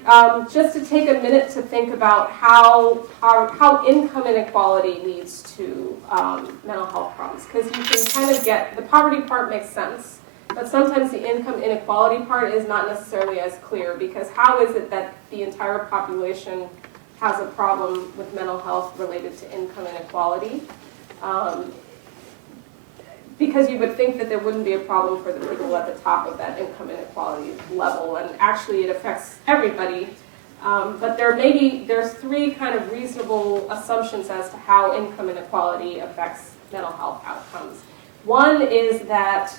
just to take a minute to think about how income inequality leads to mental health problems, because you can kind of get, the poverty part makes sense, but sometimes the income inequality part is not necessarily as clear, because how is it that the entire population has a problem with mental health related to income inequality? Because you would think that there wouldn't be a problem for the people at the top of that income inequality level, and actually it affects everybody. But there's three kind of reasonable assumptions as to how income inequality affects mental health outcomes. One is that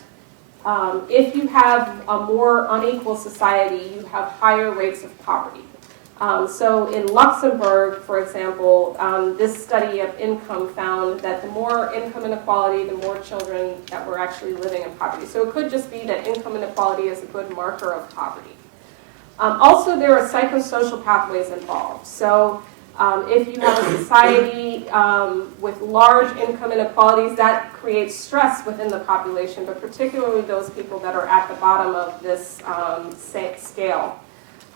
if you have a more unequal society, you have higher rates of poverty. So in Luxembourg, for example, this study of income found that the more income inequality, the more children that were actually living in poverty. So it could just be that income inequality is a good marker of poverty. Also, there are psychosocial pathways involved. So if you have a society with large income inequalities, that creates stress within the population, but particularly those people that are at the bottom of this scale.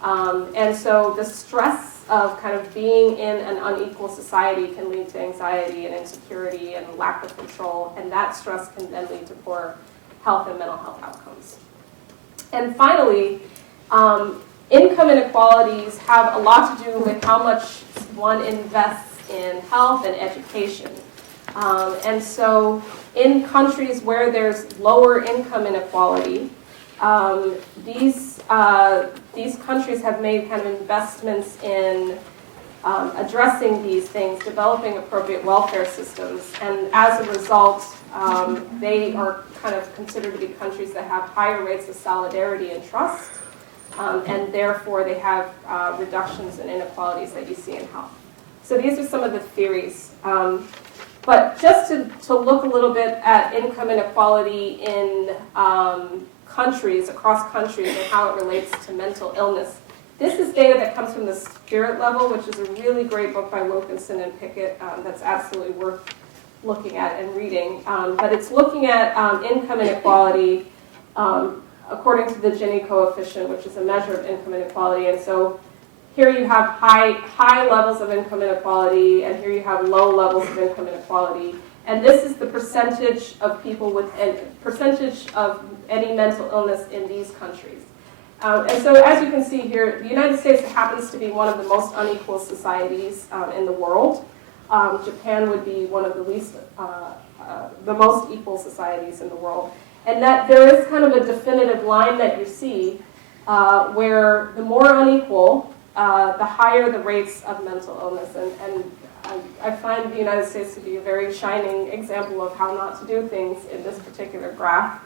And so the stress of kind of being in an unequal society can lead to anxiety and insecurity and lack of control, and that stress can then lead to poor health and mental health outcomes. And finally, income inequalities have a lot to do with how much one invests in health and education. And so in countries where there's lower income inequality, these countries have made kind of investments in addressing these things, developing appropriate welfare systems, and as a result, they are kind of considered to be countries that have higher rates of solidarity and trust, and therefore they have reductions in inequalities that you see in health. So these are some of the theories. But just to look a little bit at income inequality in countries, across countries, and how it relates to mental illness. This is data that comes from the Spirit Level, which is a really great book by Wilkinson and Pickett that's absolutely worth looking at and reading. But it's looking at income inequality according to the Gini coefficient, which is a measure of income inequality. And so here you have high levels of income inequality, and here you have low levels of income inequality. And this is the percentage of people with percentage of any mental illness in these countries. And so as you can see here, the United States happens to be one of the most unequal societies in the world. Japan would be one of the least, the most equal societies in the world. And that there is kind of a definitive line that you see where the more unequal, the higher the rates of mental illness. And I find the United States to be a very shining example of how not to do things in this particular graph.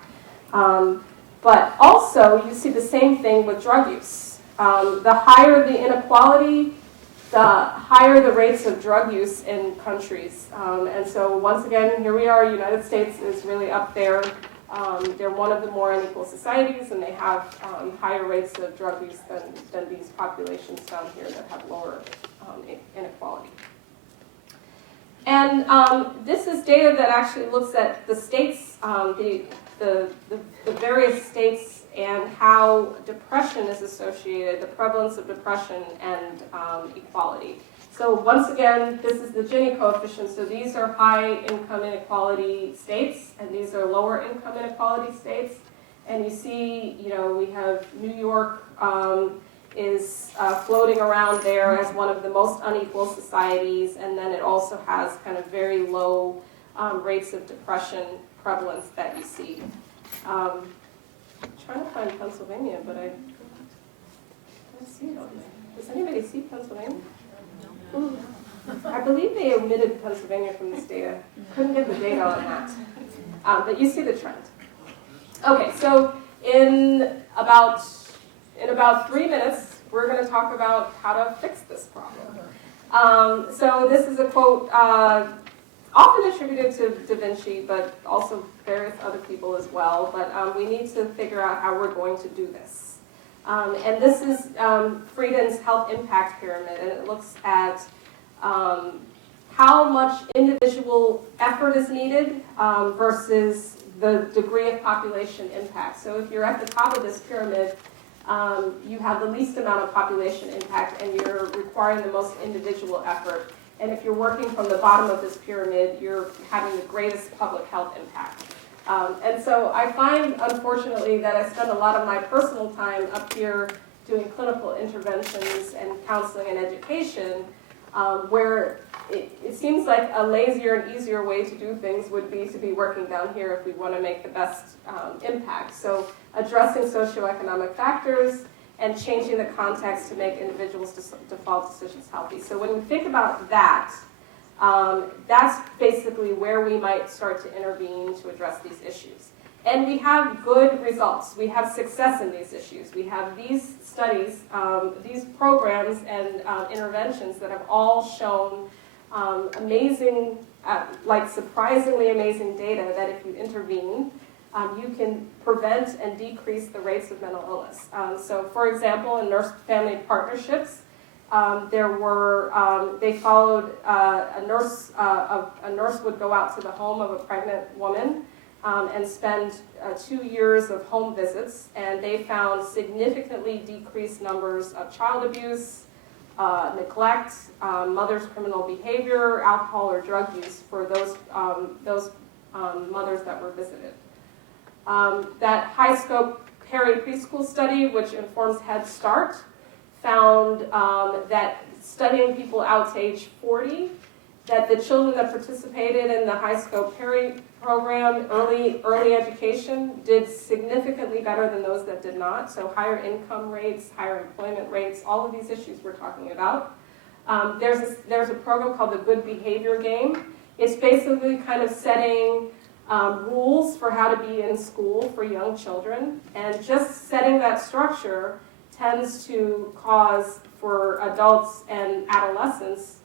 But also, you see the same thing with drug use. The higher the inequality, the higher the rates of drug use in countries. And so once again, here we are, United States is really up there. They're one of the more unequal societies, and they have higher rates of drug use than these populations down here that have lower inequality. And this is data that actually looks at the states, the various states, and how depression is associated, the prevalence of depression and equality. So once again, this is the Gini coefficient. So these are high income inequality states, and these are lower income inequality states. And you see, we have New York is floating around there as one of the most unequal societies, and then it also has kind of very low rates of depression prevalence that you see. I'm trying to find Pennsylvania, but I don't see it on there. Does anybody see Pennsylvania? No. I believe they omitted Pennsylvania from this data. Couldn't get the data on that. But you see the trend. Okay, so in about 3 minutes, we're going to talk about how to fix this problem. So this is a quote often attributed to Da Vinci, but also various other people as well. But we need to figure out how we're going to do this. And this is Frieden's health impact pyramid, and it looks at how much individual effort is needed versus the degree of population impact. So if you're at the top of this pyramid, you have the least amount of population impact and you're requiring the most individual effort. And if you're working from the bottom of this pyramid, you're having the greatest public health impact. And so I find, unfortunately, that I spend a lot of my personal time up here doing clinical interventions and counseling and education, where it seems like a lazier and easier way to do things would be to be working down here if we want to make the best impact. So addressing socioeconomic factors and changing the context to make individuals' default decisions healthy. So when we think about that, that's basically where we might start to intervene to address these issues. And we have good results. We have success in these issues. We have these studies, these programs and interventions that have all shown amazing, like surprisingly amazing data that if you intervene, you can prevent and decrease the rates of mental illness. So for example, in nurse-family partnerships, they followed a nurse would go out to the home of a pregnant woman and spend 2 years of home visits, and they found significantly decreased numbers of child abuse, neglect, mother's criminal behavior, alcohol or drug use for those mothers that were visited. That high-scope Perry preschool study, which informs Head Start, found that studying people out to age 40, that the children that participated in the high-scope Perry program, early education, did significantly better than those that did not. So higher income rates, higher employment rates, all of these issues we're talking about. There's a program called the Good Behavior Game. It's basically kind of setting rules for how to be in school for young children, and just setting that structure tends to cause, for adults and adolescents,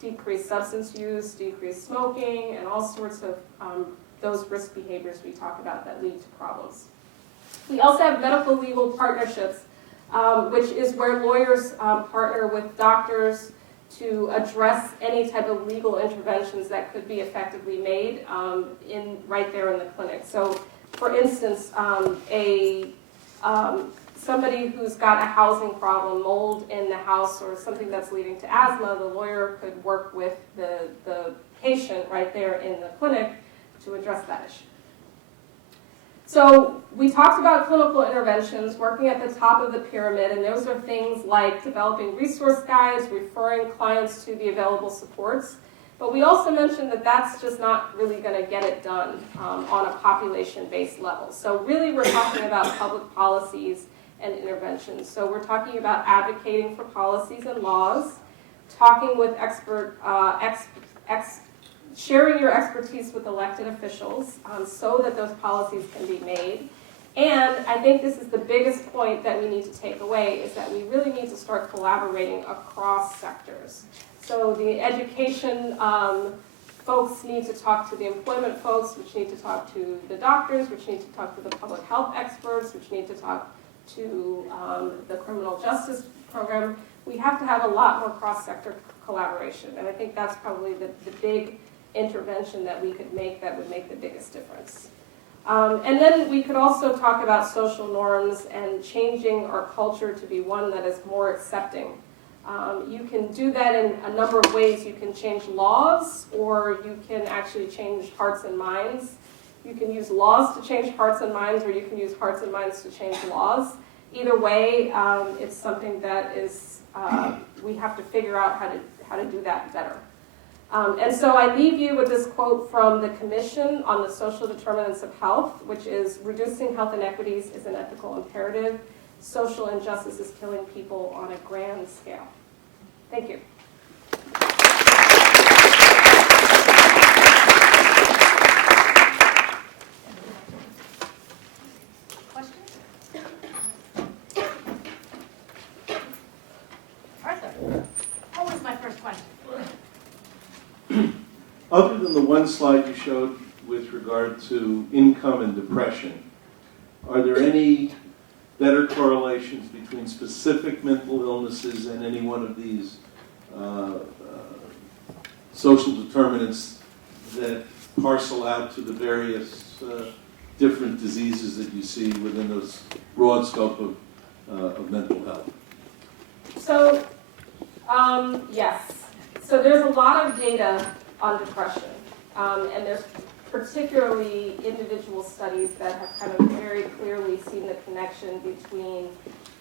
decreased substance use, decreased smoking, and all sorts of those risk behaviors we talk about that lead to problems. We also have medical legal partnerships, which is where lawyers partner with doctors to address any type of legal interventions that could be effectively made right there in the clinic. So, for instance, somebody who's got a housing problem, mold in the house or something that's leading to asthma, the lawyer could work with the patient right there in the clinic to address that issue. So we talked about clinical interventions, working at the top of the pyramid, and those are things like developing resource guides, referring clients to the available supports. But we also mentioned that that's just not really going to get it done on a population-based level. So really we're talking about public policies and interventions. So we're talking about advocating for policies and laws, talking with sharing your expertise with elected officials so that those policies can be made. And I think this is the biggest point that we need to take away, is that we really need to start collaborating across sectors. So the education folks need to talk to the employment folks, which need to talk to the doctors, which need to talk to the public health experts, which need to talk to the criminal justice program. We have to have a lot more cross-sector collaboration, and I think that's probably the big intervention that we could make that would make the biggest difference. And then we could also talk about social norms and changing our culture to be one that is more accepting. You can do that in a number of ways. You can change laws, or you can actually change hearts and minds. You can use laws to change hearts and minds, or you can use hearts and minds to change laws. Either way, it's something that is we have to figure out how to do that better. And so I leave you with this quote from the Commission on the Social Determinants of Health, which is, "Reducing health inequities is an ethical imperative. Social injustice is killing people on a grand scale." Thank you. Questions? Arthur, what was my first question? Other than the one slide you showed with regard to income and depression, are there any better correlations between specific mental illnesses and any one of these social determinants that parcel out to the various different diseases that you see within this broad scope of mental health. So, yes. So there's a lot of data on depression, and there's particularly individual studies that have kind of very clearly seen the connection between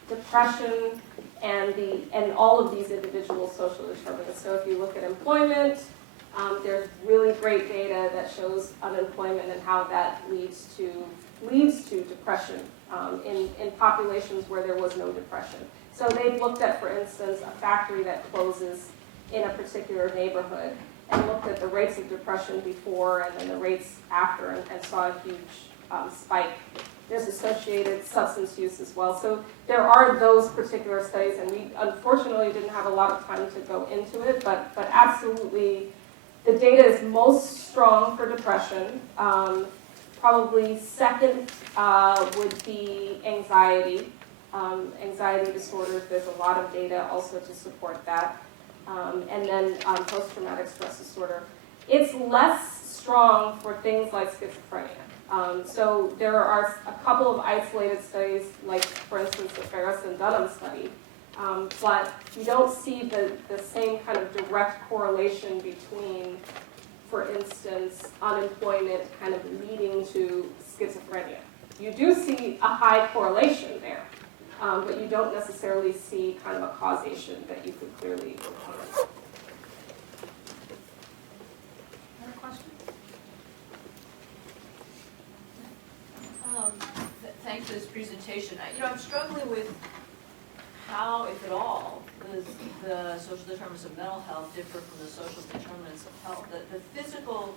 depression and all of these individual social determinants. So if you look at employment, there's really great data that shows unemployment and how that leads to depression in populations where there was no depression. So they've looked at, for instance, a factory that closes in a particular neighborhood and looked at the rates of depression before and then the rates after and saw a huge spike. There's associated substance use as well. So there are those particular studies, and we unfortunately didn't have a lot of time to go into it, but absolutely the data is most strong for depression. Probably second would be anxiety. Anxiety disorders, there's a lot of data also to support that. And then post-traumatic stress disorder. It's less strong for things like schizophrenia. So there are a couple of isolated studies, like, for instance, the Ferris and Dunham study, but you don't see the same kind of direct correlation between, for instance, unemployment kind of leading to schizophrenia. You do see a high correlation there, but you don't necessarily see kind of a causation that you could clearly report. Another question? Thanks for this presentation. I'm struggling with how, if at all, does the social determinants of mental health differ from the social determinants of health. The physical,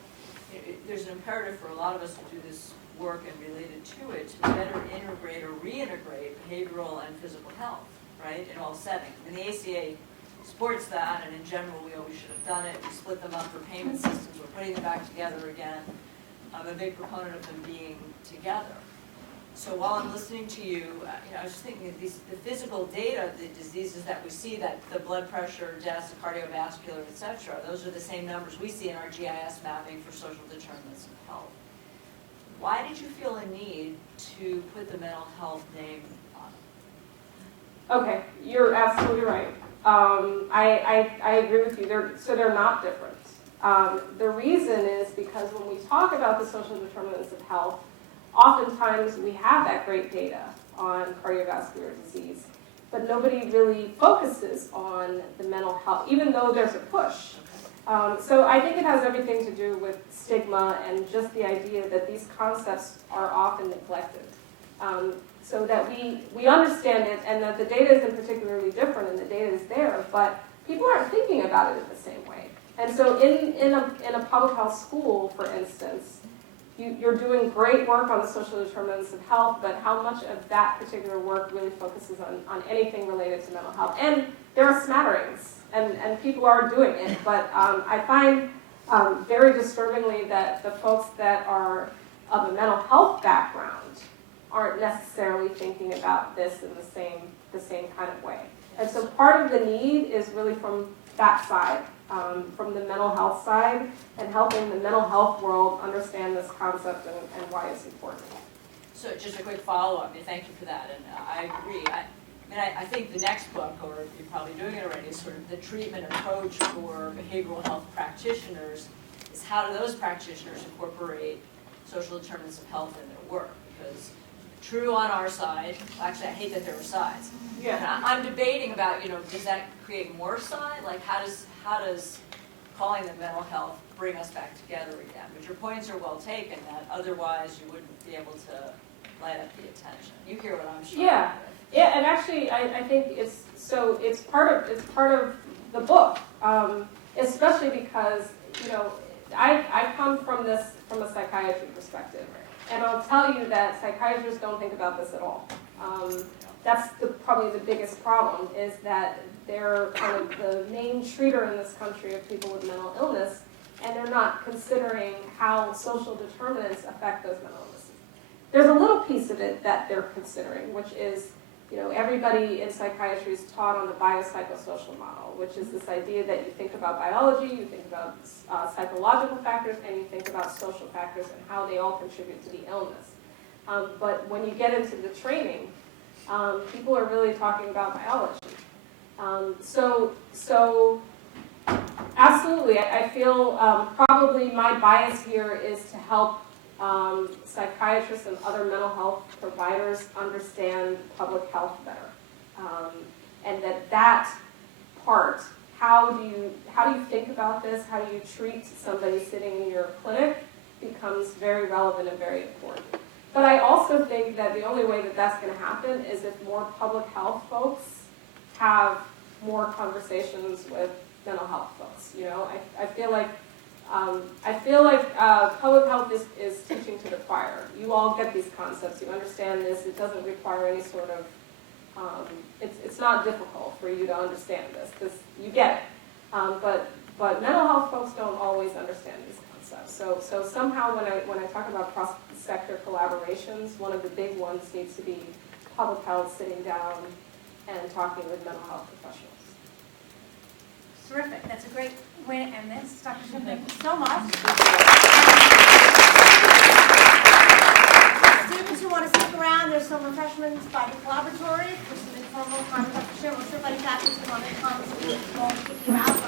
there's an imperative for a lot of us to do this work and related to it to better integrate or reintegrate behavioral and physical health, right, in all settings. And the ACA supports that, and in general, we always should have done it. We split them up for payment systems. We're putting them back together again. I'm a big proponent of them being together. So while I'm listening to you, I was just thinking of the physical data, the diseases that we see, that the blood pressure, deaths, the cardiovascular, et cetera, those are the same numbers we see in our GIS mapping for social determinants of health. Why did you feel a need to put the mental health name on it? Okay, you're absolutely right. I agree with you. They're not different. The reason is because when we talk about the social determinants of health, oftentimes we have that great data on cardiovascular disease, but nobody really focuses on the mental health, even though there's a push. So I think it has everything to do with stigma and just the idea that these concepts are often neglected. So that we understand it and that the data isn't particularly different and the data is there, but people aren't thinking about it in the same way. And so in a public health school, for instance, you're doing great work on the social determinants of health, but how much of that particular work really focuses on anything related to mental health? And there are smatterings, and people are doing it, but I find very disturbingly that the folks that are of a mental health background aren't necessarily thinking about this in the same kind of way. And so part of the need is really from that side. From the mental health side and helping the mental health world understand this concept and why it's important. So just a quick follow-up, thank you for that, and I agree. I think the next book, or you're probably doing it already, is sort of the treatment approach for behavioral health practitioners, is how do those practitioners incorporate social determinants of health in their work? Because true on our side, actually I hate that there are sides. Yeah. And I'm debating about, does that create more side? Like how does calling them mental health bring us back together again? But your points are well taken that otherwise you wouldn't be able to light up the attention. You hear what I'm saying? Yeah. Yeah, and actually I think it's part of the book, especially because, I come from a psychiatry perspective. And I'll tell you that psychiatrists don't think about this at all. That's probably the biggest problem, is that they're kind of the main treater in this country of people with mental illness, and they're not considering how social determinants affect those mental illnesses. There's a little piece of it that they're considering, which is everybody in psychiatry is taught on the biopsychosocial model, which is this idea that you think about biology, you think about psychological factors, and you think about social factors and how they all contribute to the illness. But when you get into the training, people are really talking about biology. So absolutely, I feel probably my bias here is to help psychiatrists and other mental health providers understand public health better, and that part, how do you think about this, how do you treat somebody sitting in your clinic, becomes very relevant and very important. But I also think that the only way that that's going to happen is if more public health folks have more conversations with mental health folks. I feel like public health is teaching to the choir. You all get these concepts. You understand this. It doesn't require any sort of. It's not difficult for you to understand this because you get it. But mental health folks don't always understand these concepts. So somehow when I talk about cross-sector collaborations, one of the big ones needs to be public health sitting down and talking with mental health professionals. Terrific. That's a great way to end this. Dr. Shim, thank you so much. Students who want to stick around, there's some refreshments by the collaboratory for some informal time with Dr. Shim. I'm sure by faculty who want to come, so we won't kick you out.